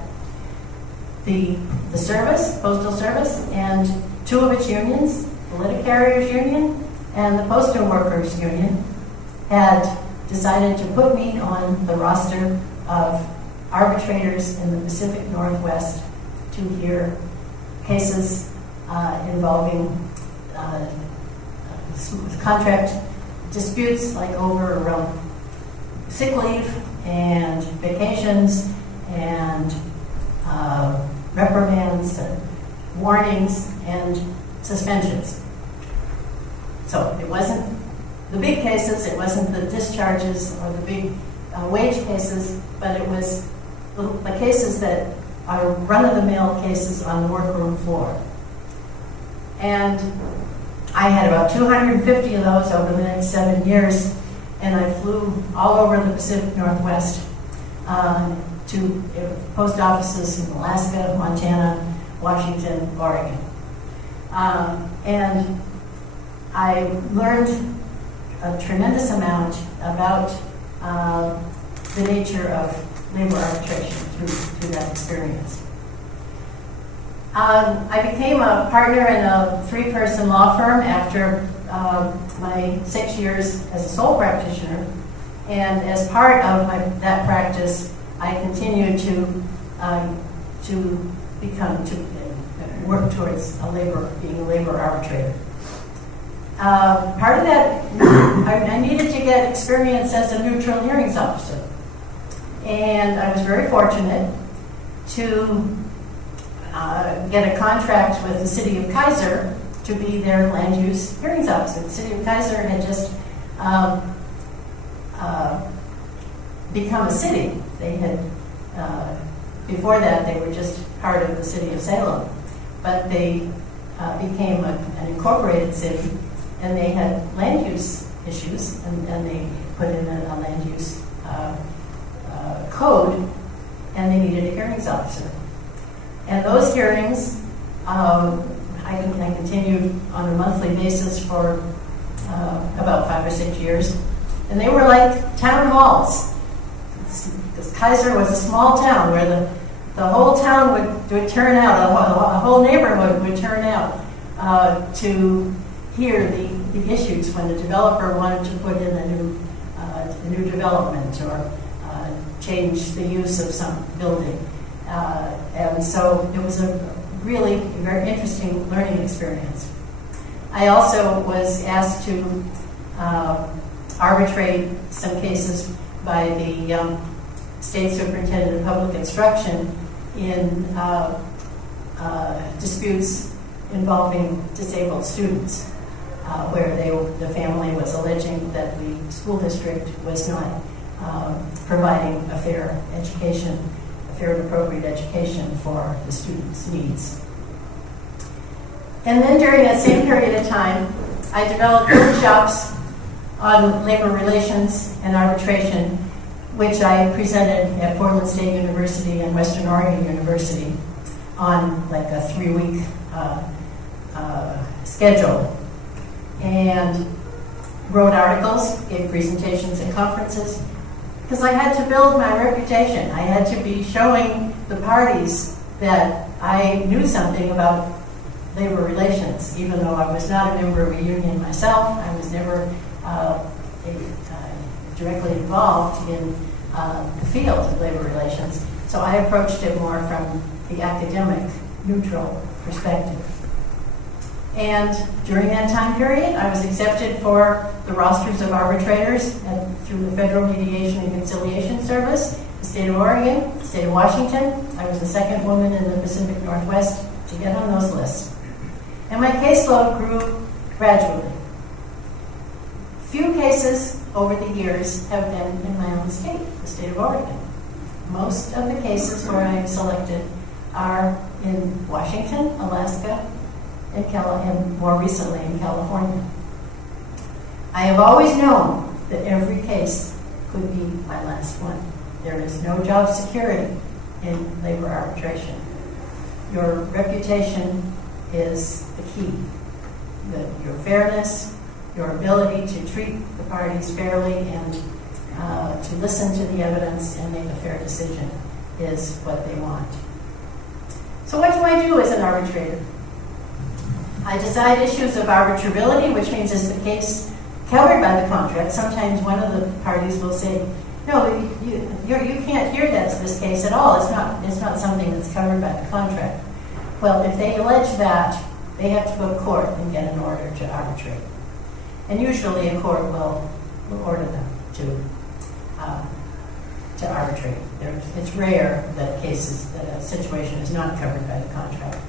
the service, Postal Service, and two of its unions, the Letter Carriers Union and the Postal Workers Union, had decided to put me on the roster of arbitrators in the Pacific Northwest to hear cases involving contract disputes, like over sick leave and vacations and reprimands and warnings and suspensions. So it wasn't the big cases, it wasn't the discharges or the big wage cases, but it was the cases that are run-of-the-mill cases on the workroom floor. And I had about 250 of those over the next 7 years, and I flew all over the Pacific Northwest to post offices in Alaska, Montana, Washington, Oregon. And I learned a tremendous amount about the nature of labor arbitration through that experience. I became a partner in a 3-person law firm after my 6 years as a sole practitioner, and as part of that practice, I continued to work towards being a labor arbitrator. Part of that, I needed to get experience as a neutral hearings officer, and I was very fortunate to get a contract with the city of Kaiser to be their land use hearings officer. The city of Kaiser had just become a city. They had Before that, they were just part of the city of Salem. But they became an incorporated city, and they had land use issues, and they put in a land use code, and they needed a hearings officer. And those hearings, I continued on a monthly basis for about 5 or 6 years, and they were like town halls. Because Kaiser was a small town where the whole town would turn out, a whole neighborhood would turn out to hear the issues when the developer wanted to put in a new development or change the use of some building. And so it was a really very interesting learning experience. I also was asked to arbitrate some cases by the State Superintendent of Public Instruction in disputes involving disabled students, where the family was alleging that the school district was not providing a fair education, a fair and appropriate education for the students' needs. And then during that same period of time, I developed workshops on labor relations and arbitration, which I presented at Portland State University and Western Oregon University on like a 3-week schedule, and wrote articles, gave presentations at conferences, because I had to build my reputation. I had to be showing the parties that I knew something about labor relations, even though I was not a member of a union myself. I was never directly involved in the field of labor relations. So I approached it more from the academic, neutral perspective. And during that time period, I was accepted for the rosters of arbitrators through the Federal Mediation and Conciliation Service, the state of Oregon, the state of Washington. I was the second woman in the Pacific Northwest to get on those lists. And my caseload grew gradually. Few cases over the years have been in my own state, the state of Oregon. Most of the cases where I am selected are in Washington, Alaska, and more recently in California. I have always known that every case could be my last one. There is no job security in labor arbitration. Your reputation is the key. Your fairness, your ability to treat the parties fairly and to listen to the evidence and make a fair decision is what they want. So what do I do as an arbitrator? I decide issues of arbitrability, which means is the case covered by the contract. Sometimes one of the parties will say, no, you can't hear this case at all. It's not something that's covered by the contract. Well, if they allege that, they have to go to court and get an order to arbitrate. And usually a court will order them to arbitrate. It's rare that a situation is not covered by the contract.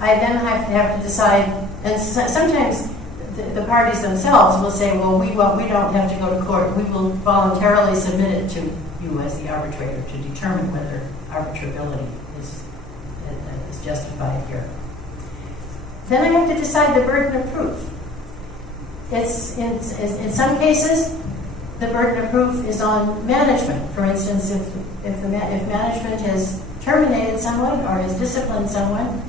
I then have to decide, and sometimes the parties themselves will say, well, we don't have to go to court. We will voluntarily submit it to you as the arbitrator to determine whether arbitrability is justified here. Then I have to decide the burden of proof. It's in some cases, the burden of proof is on management. For instance, if management has terminated someone or has disciplined someone,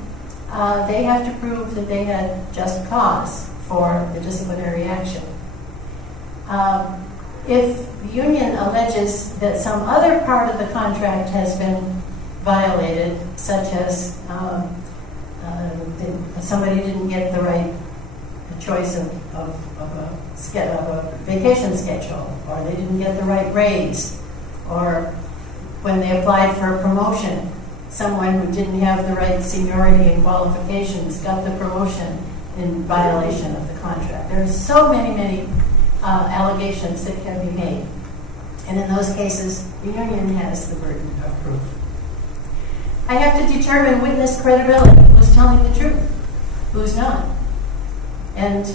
they have to prove that they had just cause for the disciplinary action. If the union alleges that some other part of the contract has been violated, such as somebody didn't get the right choice of a vacation schedule, or they didn't get the right raise, or when they applied for a promotion, someone who didn't have the right seniority and qualifications got the promotion in violation of the contract. There are so many allegations that can be made. And in those cases, the union has the burden of proof. I have to determine witness credibility, who's telling the truth, who's not. And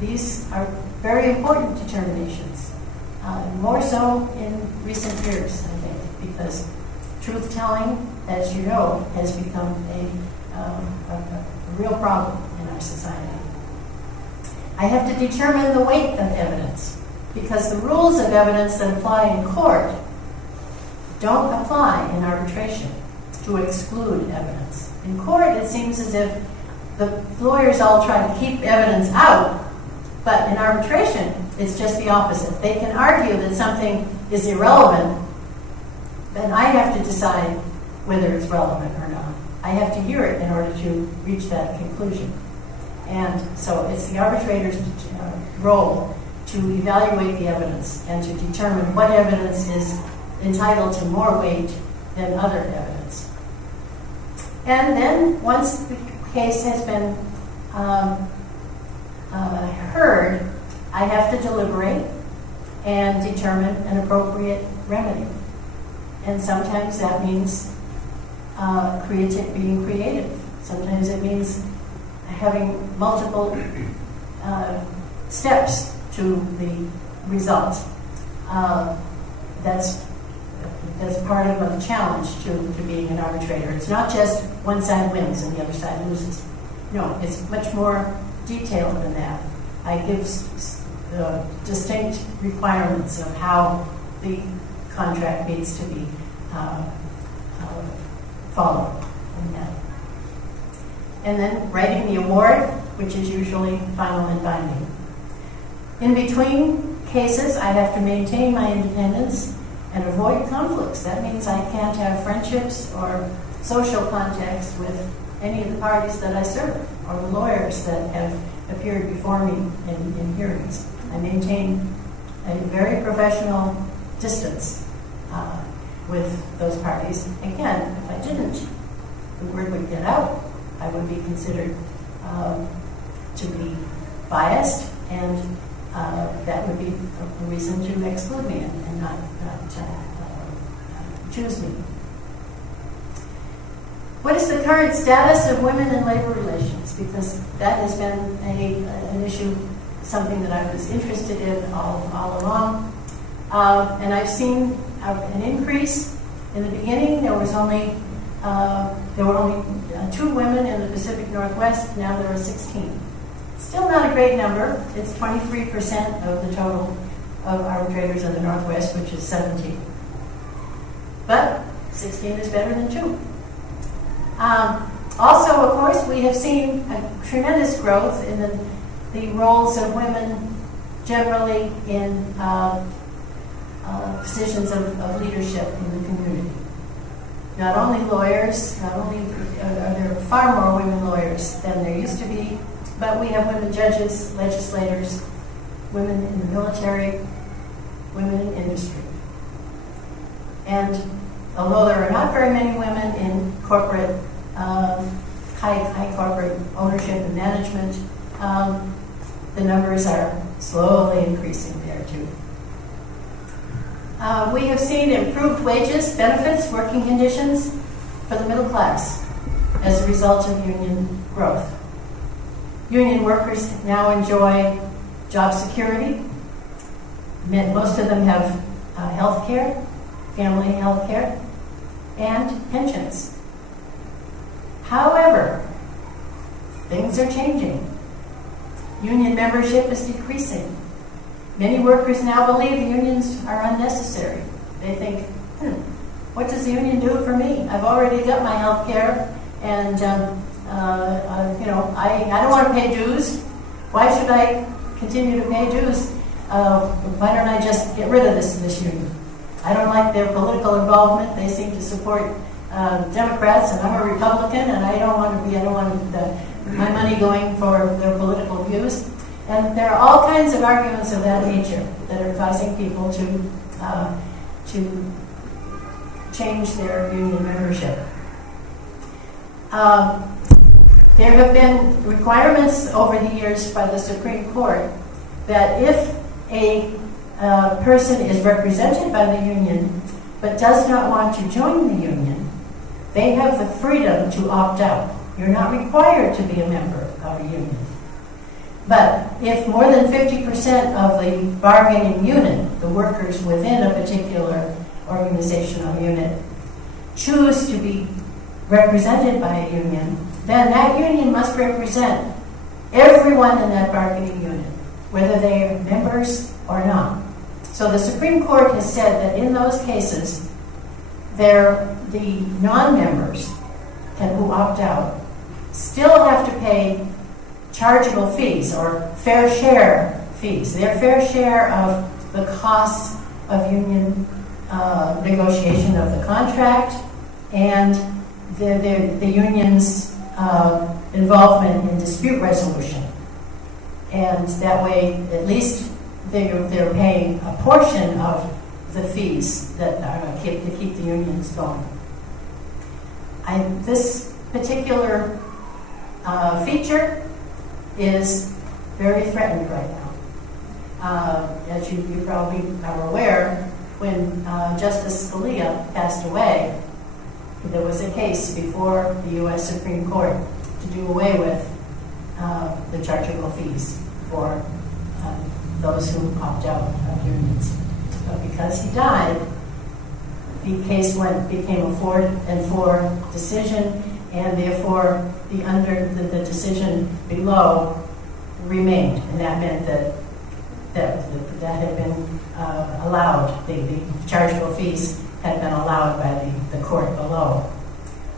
these are very important determinations, more so in recent years, I think, because truth-telling, as you know, has become a real problem in our society. I have to determine the weight of evidence, because the rules of evidence that apply in court don't apply in arbitration to exclude evidence. In court, it seems as if the lawyers all try to keep evidence out, but in arbitration, it's just the opposite. They can argue that something is irrelevant, then I have to decide whether it's relevant or not. I have to hear it in order to reach that conclusion. And so it's the arbitrator's role to evaluate the evidence and to determine what evidence is entitled to more weight than other evidence. And then once the case has been heard, I have to deliberate and determine an appropriate remedy. And sometimes that means being creative. Sometimes it means having multiple steps to the result. That's part of the challenge to being an arbitrator. It's not just one side wins and the other side loses. No, it's much more detailed than that. I give distinct requirements of how the contract needs to be followed. And then writing the award, which is usually final and binding. In between cases, I have to maintain my independence and avoid conflicts. That means I can't have friendships or social contacts with any of the parties that I serve or the lawyers that have appeared before me in hearings. I maintain a very professional distance with those parties. Again, if I didn't, the word would get out. I would be considered to be biased, and that would be a reason to exclude me and not choose me. What is the current status of women in labor relations? Because that has been an issue, something that I was interested in all along. And I've seen an increase. In the beginning, there were only 2 women in the Pacific Northwest. Now there are 16. Still not a great number. It's 23% of the total of arbitrators in the Northwest, which is 17. But 16 is better than 2. Also, of course, we have seen a tremendous growth in the roles of women generally in positions of leadership in the community. Not only lawyers, are there far more women lawyers than there used to be, but we have women judges, legislators, women in the military, women in industry. And although there are not very many women in corporate, high corporate ownership and management, the numbers are slowly increasing there too. We have seen improved wages, benefits, working conditions for the middle class as a result of union growth. Union workers now enjoy job security. Most of them have health care, family health care, and pensions. However, things are changing. Union membership is decreasing. Many workers now believe the unions are unnecessary. They think, what does the union do for me? I've already got my health care, and I don't want to pay dues. Why should I continue to pay dues? Why don't I just get rid of this union? I don't like their political involvement. They seem to support Democrats, and I'm a Republican, and I don't want my money going for their political views. And there are all kinds of arguments of that nature that are causing people to change their union membership. There have been requirements over the years by the Supreme Court that if a person is represented by the union but does not want to join the union, they have the freedom to opt out. You're not required to be a member of a union. But if more than 50% of the bargaining unit, the workers within a particular organizational unit choose to be represented by a union, then that union must represent everyone in that bargaining unit, whether they are members or not. So the Supreme Court has said that in those cases, the non-members who opt out still have to pay chargeable fees or fair share fees. Their fair share of the costs of union negotiation of the contract and the union's involvement in dispute resolution. And that way, at least they're paying a portion of the fees that keep the unions going. This particular feature is very threatened right now. As you probably are aware, when Justice Scalia passed away, there was a case before the U.S. Supreme Court to do away with the chargeable fees for those who opt out of unions. But because he died, the case became a 4-4 decision, and therefore the decision below remained, and that meant that had been allowed. The chargeable fees had been allowed by the court below.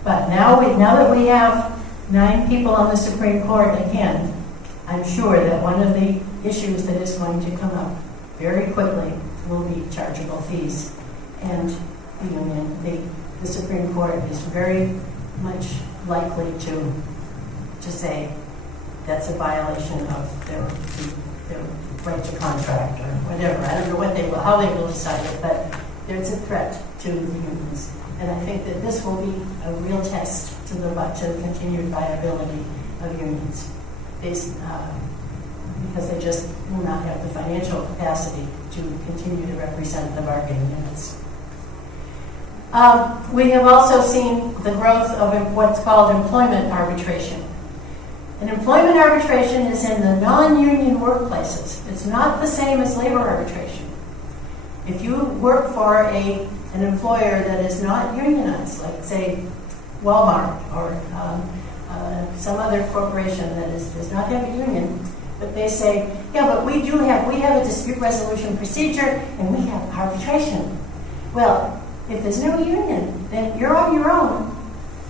But now that we have 9 people on the Supreme Court again, I'm sure that one of the issues that is going to come up very quickly will be chargeable fees. And the union, the Supreme Court is very much likely to say that's a violation of their right to contract or whatever. I don't know how they will decide it, but there's a threat to the unions. And I think that this will be a real test to the continued viability of unions, because they just will not have the financial capacity to continue to represent the bargaining units. We have also seen the growth of what's called employment arbitration. And employment arbitration is in the non-union workplaces. It's not the same as labor arbitration. If you work for an employer that is not unionized, like say Walmart or some other corporation that does not have a union, but they say, yeah, but we have a dispute resolution procedure and we have arbitration. Well, if there's no union, then you're on your own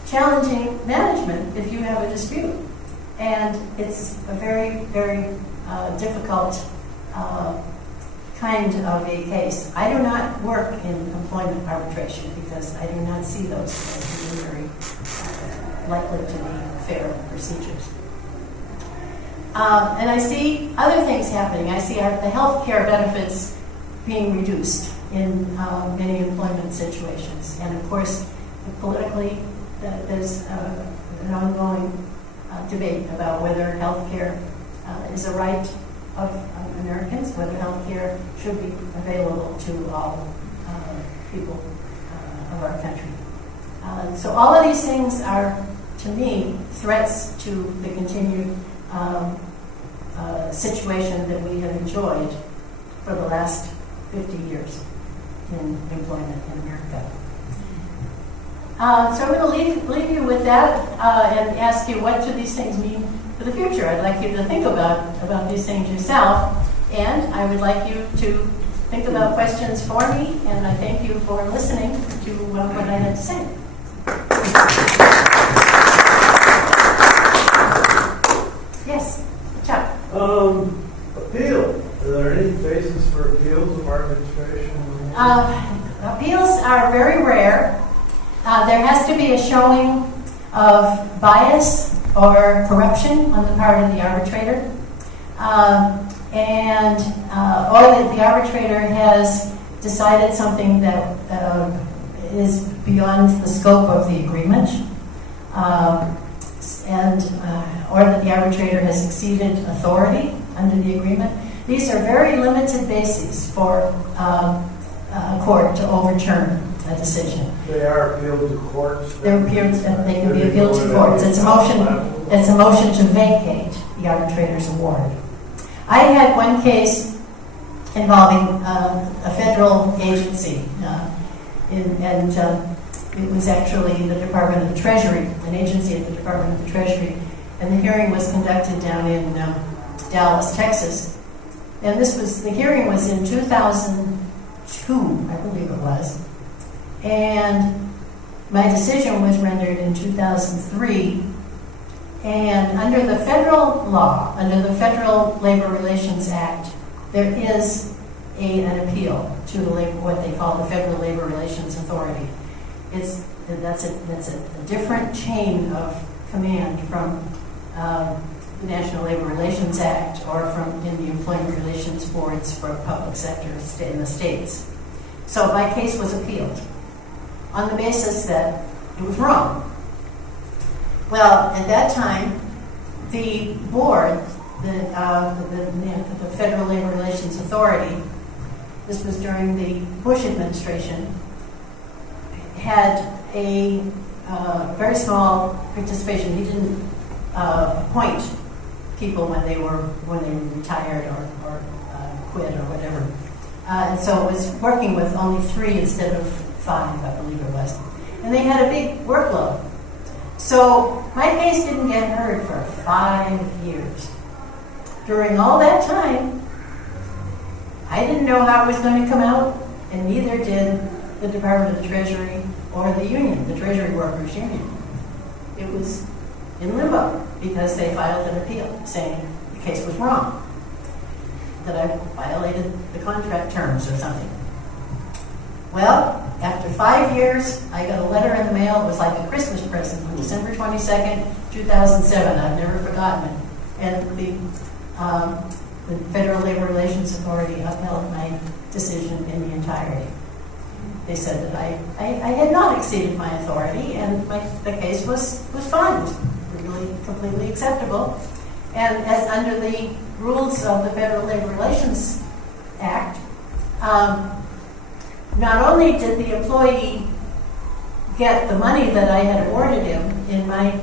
challenging management if you have a dispute. And it's a very, very difficult kind of a case. I do not work in employment arbitration because I do not see those as being very likely to be fair procedures. And I see other things happening. I see the health care benefits being reduced in many employment situations. And of course, politically, there's an ongoing debate about whether health care is a right of Americans, whether health care should be available to all people of our country. So all of these things are, to me, threats to the continued situation that we have enjoyed for the last 50 years in employment in America. So I'm going to leave you with that and ask you, what do these things mean for the future? I'd like you to think about these things yourself, and I would like you to think about questions for me, and I thank you for listening to what I had to say. Yes, Chuck. Appeal. Are there any basis for appeals of arbitration? Appeals are very rare. There has to be a showing of bias or corruption on the part of the arbitrator, or that the arbitrator has decided something that is beyond the scope of the agreement, or that the arbitrator has exceeded authority under the agreement. These are very limited bases for a court to overturn a decision. They are appealed to courts. They can be appealed to courts. It's a motion to vacate the arbitrator's award. I had one case involving a federal agency, It was actually the Department of the Treasury, an agency of the Department of the Treasury, and the hearing was conducted down in Dallas, Texas. And the hearing was in 2002, I believe it was. And my decision was rendered in 2003. And under the federal law, under the Federal Labor Relations Act, there is an appeal to what they call the Federal Labor Relations Authority. That's a different chain of command from the National Labor Relations Act or from in the Employment Relations Boards for public sector in the states. So my case was appealed on the basis that it was wrong. Well, at that time, the board, the Federal Labor Relations Authority, this was during the Bush administration, had a very small participation. He didn't appoint people when they retired or quit or whatever. And so it was working with only 3 instead of 5, I believe it was. And they had a big workload. So my case didn't get heard for 5 years. During all that time, I didn't know how it was going to come out, and neither did the Department of the Treasury or the union, the Treasury Workers Union. It was in limbo because they filed an appeal saying the case was wrong, that I violated the contract terms or something. Well, after 5 years, I got a letter in the mail. It was like a Christmas present on December 22nd, 2007. I've never forgotten it. And the Federal Labor Relations Authority upheld my decision in the entirety. They said that I had not exceeded my authority, and the case was fine. It was really completely acceptable. And as under the rules of the Federal Labor Relations Act, not only did the employee get the money that I had awarded him in my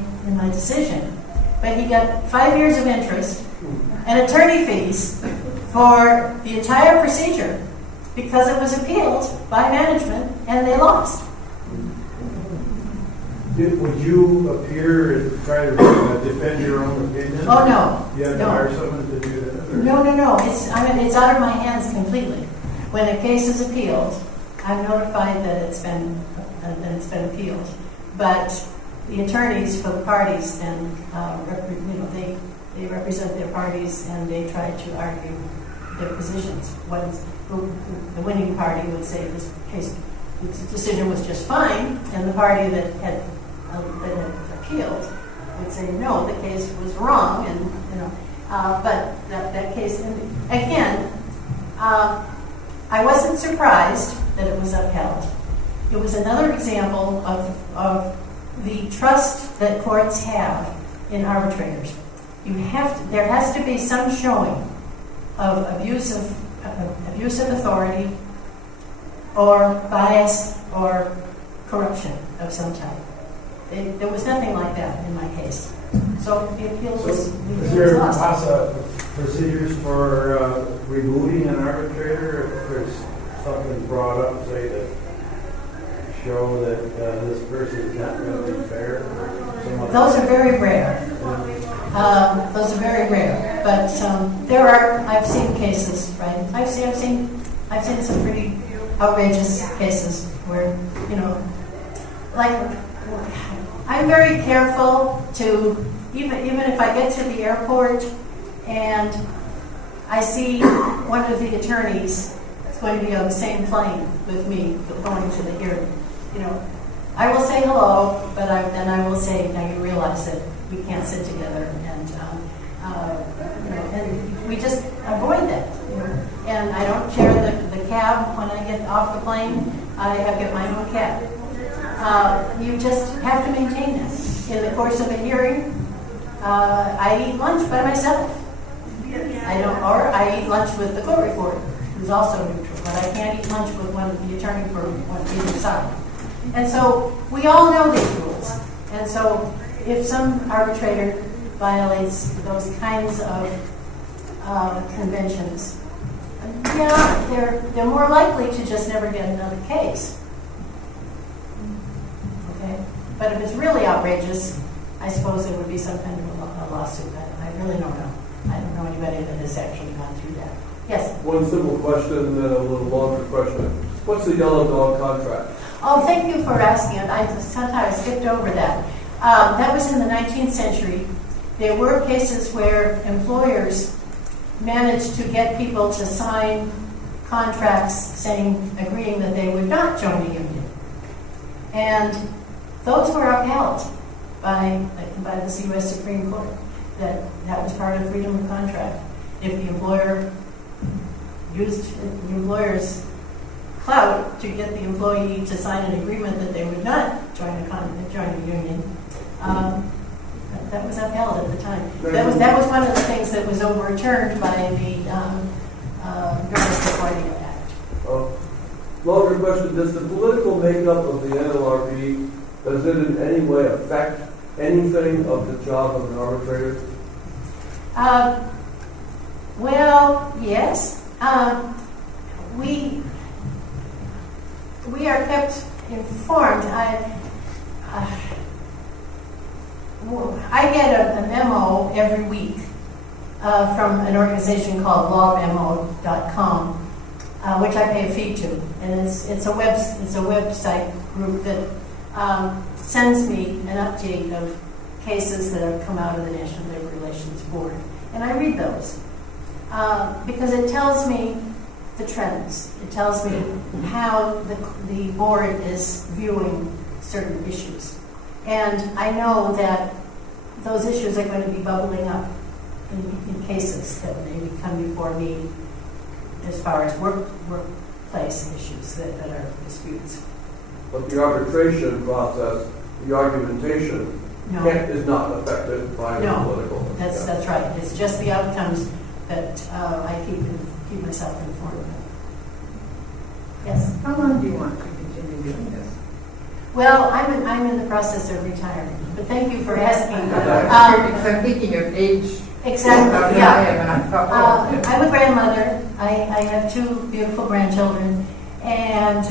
decision, but he got 5 years of interest and attorney fees for the entire procedure because it was appealed by management and they lost. Would you appear and try to defend your own opinion? Oh, no. You had to hire someone to do that? Or? No. It's out of my hands completely. When a case is appealed, I'm notified that it's been appealed. But the attorneys for the parties then, they represent their parties and they try to argue their positions. The winning party would say this decision was just fine, and the party that had appealed would say no, the case was wrong, and but that case, and again, I wasn't surprised that it was upheld. It was another example of the trust that courts have in arbitrators. There has to be some showing of abuse of authority or bias or corruption of some type. There was nothing like that in my case. So the appeal was Is there lost. procedures for removing an arbitrator if there's something brought up, say, to show that this person is not going to be fair? Those are very rare. But there are. I've seen cases, right? I've seen some pretty outrageous cases where like I'm very careful to even if I get to the airport and I see one of the attorneys is going to be on the same plane with me going to the hearing. I will say hello, but then I will say, now you realize that we can't sit together, and and we just avoid that. And I don't share the cab when I get off the plane. I get my own cab. You just have to maintain that. In the course of a hearing, I eat lunch by myself. I eat lunch with the court reporter, who's also neutral, but I can't eat lunch with the attorney for either side. And so we all know these rules. And so if some arbitrator violates those kinds of conventions, they're more likely to just never get another case. But if it's really outrageous, I suppose there would be some kind of a lawsuit. I really don't know. I don't know anybody that has actually gone through that. Yes? One simple question and then a little longer question. What's the yellow dog contract? Oh, thank you for asking it. I sometimes skipped over that. That was in the 19th century. There were cases where employers managed to get people to sign contracts agreeing that they would not join a union. And those were upheld by the U.S. Supreme Court. That was part of freedom of contract. If the employer used the employer's clout to get the employee to sign an agreement that they would not join a union, that was upheld at the time. That was one of the things that was overturned by the Notice Recording Act. Longer question, does the political makeup of the NLRB, does it in any way affect anything of the job of an arbitrator? Well, yes. We are kept informed. I get a memo every week from an organization called lawmemo.com, which I pay a fee to, and it's a website group that sends me an update of cases that have come out of the National Labor Relations Board, and I read those because it tells me the trends. It tells me how the board is viewing certain issues. And I know that those issues are going to be bubbling up in cases that maybe come before me as far as workplace issues that are disputes. But the arbitration process, the argumentation, is not affected by the political. That's right. It's just the outcomes that I keep myself informed of. Yes? How long do you want to continue doing this? Well, I'm in the process of retiring, but thank you for asking. Because I'm thinking of age. Exactly, yeah. I'm I'm a grandmother. I have two beautiful grandchildren, and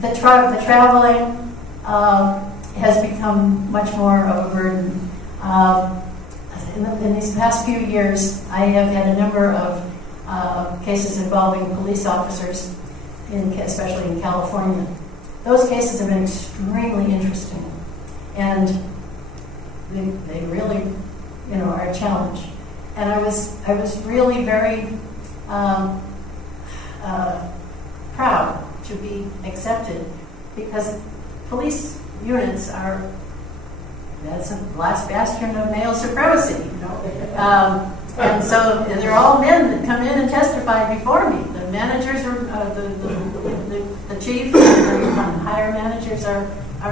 the traveling has become much more of a burden. In these past few years, I have had a number of cases involving police officers, especially in California. Those cases have been extremely interesting, and they really, are a challenge. And I was really very proud to be accepted, because police units that's a last bastion of male supremacy, and so they're all men that come in and testify before me. The managers are the chief, and the higher managers are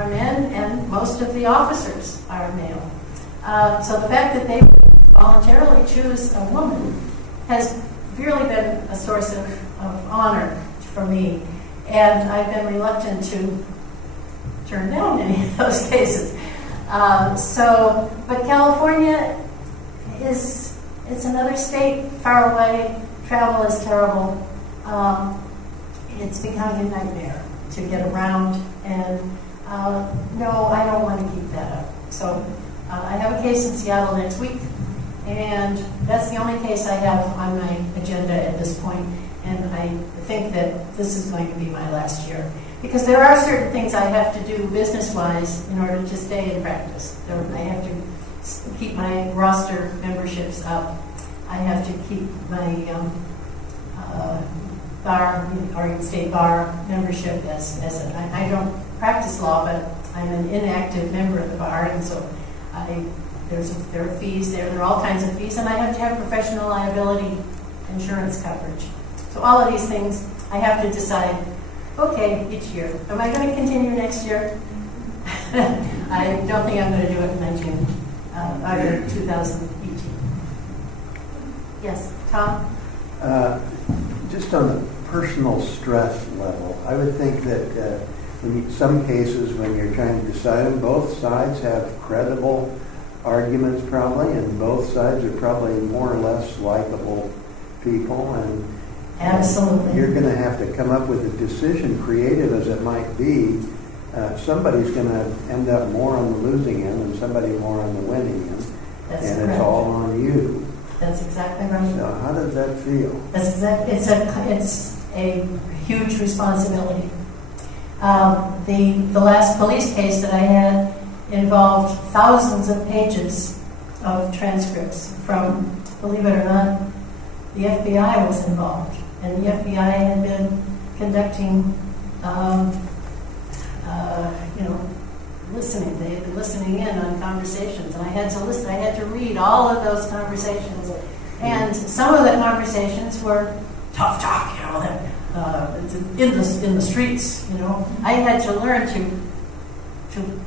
men, and most of the officers are male. So the fact that they voluntarily choose a woman has really been a source of honor for me, and I've been reluctant to turn down any of those cases. But California it's another state far away. Travel is terrible. It's becoming a nightmare to get around, and no, I don't want to keep that up. So I have a case in Seattle next week, and that's the only case I have on my agenda at this point, and I think that this is going to be my last year. Because there are certain things I have to do business-wise in order to stay in practice. I have to keep my roster memberships up. I have to keep my bar, Oregon State Bar membership I don't practice law, but I'm an inactive member of the bar, and so there are fees there. There are all kinds of fees, and I have to have professional liability insurance coverage. So all of these things I have to decide. Okay, each year. Am I going to continue next year? I don't think I'm going to do it in 2018. Yes, Tom? Just on the personal stress level, I would think that in some cases when you're trying to decide them, both sides have credible arguments probably, and both sides are probably more or less likable people, and absolutely. You're going to have to come up with a decision, creative as it might be, somebody's going to end up more on the losing end and somebody more on the winning end. That's And correct. it's all on you. That's exactly right. So how does that feel? That's exactly. It's a huge responsibility. The last police case that I had involved thousands of pages of transcripts from, believe it or not, the FBI was involved, and the FBI had been conducting, listening. They had been listening in on conversations, and I had to listen. I had to read all of those conversations, and some of the conversations were tough talk, in the streets. I had to learn to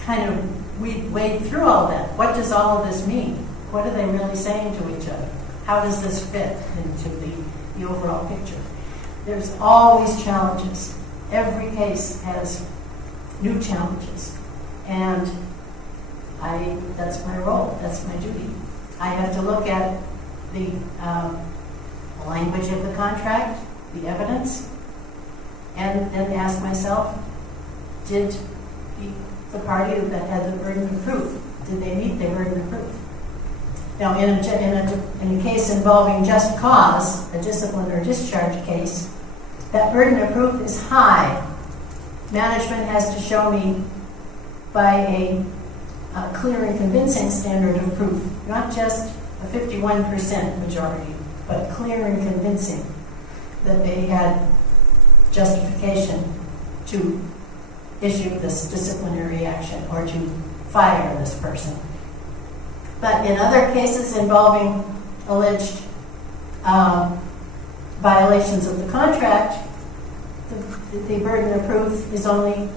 kind of wade through all that. What does all of this mean? What are they really saying to each other? How does this fit into the overall picture? There's always challenges. Every case has new challenges. And that's my role, that's my duty. I have to look at the language of the contract, the evidence, and then ask myself, did the party that had the burden of proof, did they meet their burden of proof? Now, in a case involving just cause, a discipline or discharge case, that burden of proof is high. Management has to show me by a clear and convincing standard of proof, not just a 51% majority, but clear and convincing that they had justification to issue this disciplinary action or to fire this person. But in other cases involving alleged violations of the contract, the burden of proof is only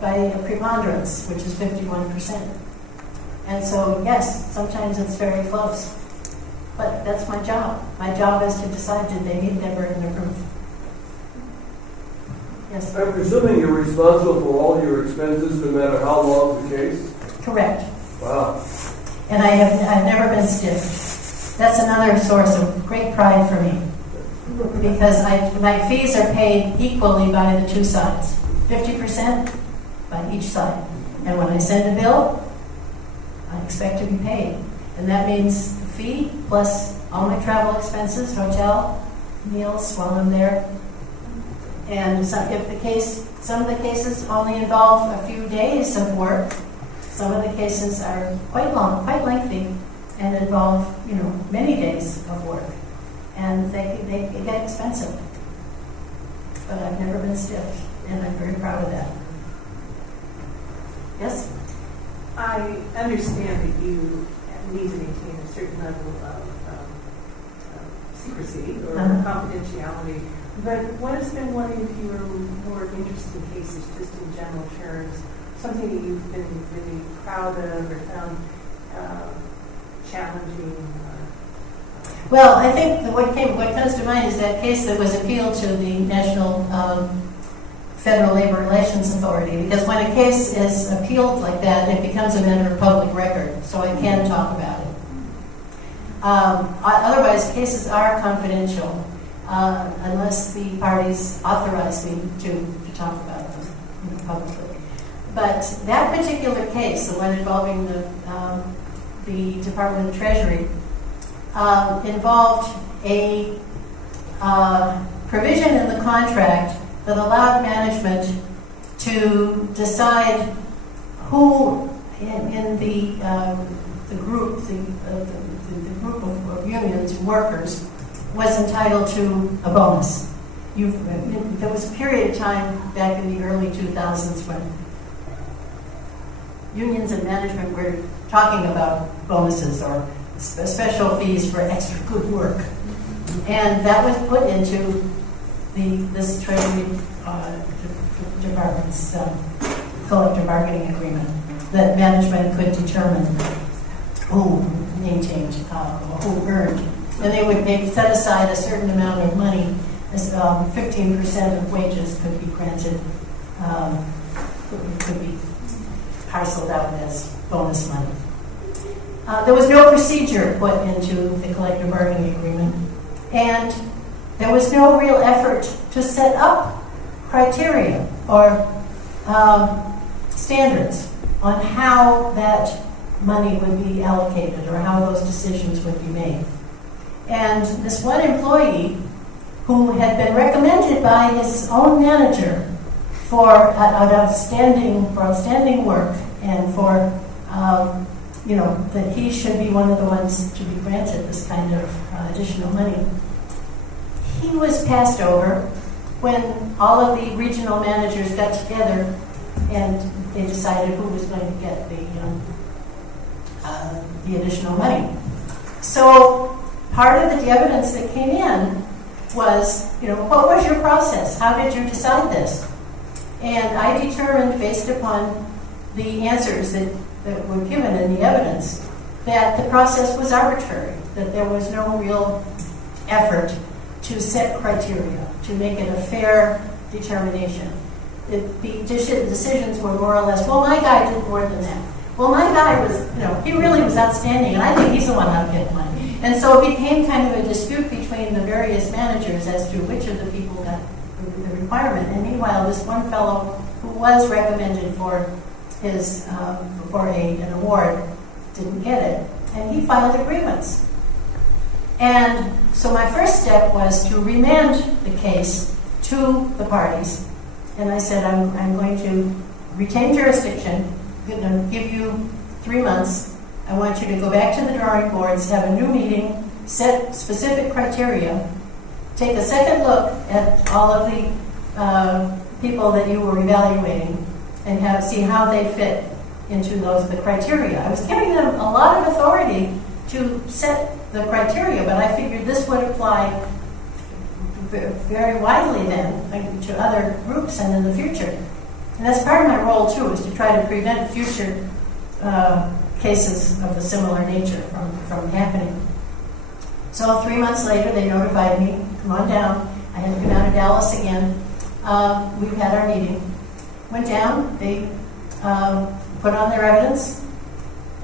by a preponderance, which is 51%. And so, yes, sometimes it's very close. But that's my job. My job is to decide, did they meet their burden of proof? Yes? I'm presuming you're responsible for all your expenses, no matter how long the case? Correct. Wow. And I've never been stiffed. That's another source of great pride for me. Because my fees are paid equally by the two sides. 50% by each side. And when I send a bill, I expect to be paid. And that means the fee plus all my travel expenses, hotel, meals while I'm there. And some of the cases only involve a few days of work. Some of the cases are quite long, quite lengthy, and involve, many days of work. And they get expensive. But I've never been stiffed, and I'm very proud of that. Yes? I understand that you need to maintain a certain level of secrecy or confidentiality, but what has been one of your more interesting cases, just in general terms, something that you've been really proud of or found challenging? Well, I think what comes to mind is that case that was appealed to the National Federal Labor Relations Authority, because when a case is appealed like that, it becomes a matter of public record, so I can talk about it. Otherwise, cases are confidential unless the parties authorize me to talk about them publicly. But that particular case, the one involving the Department of Treasury, involved a provision in the contract that allowed management to decide who in the group, the group of unions, workers, was entitled to a bonus. There was a period of time back in the early 2000s when unions and management were talking about bonuses or special fees for extra good work. And that was put into this Treasury Department's collective bargaining agreement, that management could determine who maintained or who earned. And they set aside a certain amount of money, as 15% of wages could be granted, could be parceled out as bonus money. There was no procedure put into the collective bargaining agreement, and there was no real effort to set up criteria or standards on how that money would be allocated or how those decisions would be made. And this one employee, who had been recommended by his own manager for outstanding work and for that he should be one of the ones to be granted this kind of additional money, he was passed over when all of the regional managers got together and they decided who was going to get the additional money. So part of the evidence that came in was, what was your process? How did you decide this? And I determined, based upon the answers that were given in the evidence, that the process was arbitrary, that there was no real effort to set criteria, to make it a fair determination. The decisions were more or less, well, my guy did more than that. Well, my guy was, he really was outstanding, and I think he's the one who get money. And so it became kind of a dispute between the various managers as to which of the people got the requirement. And meanwhile, this one fellow who was recommended for his an award didn't get it, and he filed a grievance. And so my first step was to remand the case to the parties, and I said, I'm going to retain jurisdiction. I'm going to give you 3 months. I want you to go back to the drawing boards, have a new meeting, set specific criteria, take a second look at all of the people that you were evaluating, and see how they fit into the criteria. I was giving them a lot of authority to set the criteria, but I figured this would apply very widely then to other groups and in the future. And that's part of my role too, is to try to prevent future cases of a similar nature from happening. So 3 months later, they notified me, come on down. I had to come out of Dallas again. We've had our meeting. Went down, they put on their evidence,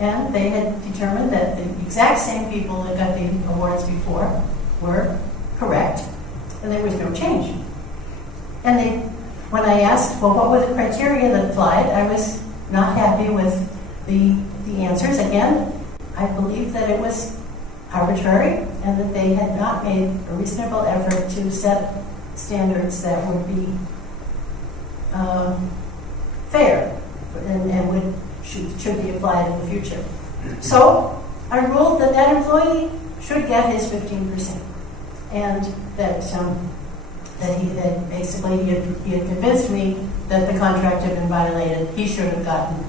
and they had determined that the exact same people that got the awards before were correct, and there was no change. And when I asked, well, what were the criteria that applied, I was not happy with the answers. Again, I believe that it was arbitrary and that they had not made a reasonable effort to set standards that would be fair and should be applied in the future. So I ruled that employee should get his 15%, and that he had basically he had convinced me that the contract had been violated. He should have gotten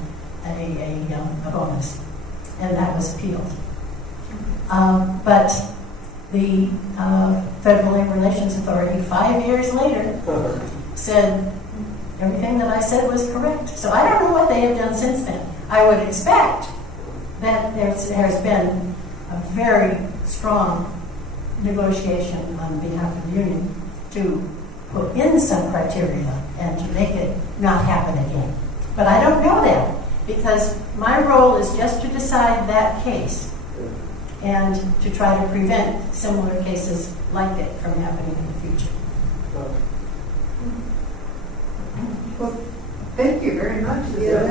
a bonus, and that was appealed. But the Federal Labor Relations Authority 5 years later said everything that I said was correct. So I don't know what they have done since then. I would expect that there's been a very strong negotiation on behalf of the union to put in some criteria and to make it not happen again. But I don't know that, because my role is just to decide that case and to try to prevent similar cases like it from happening in the future. Well, thank you very much. Yeah,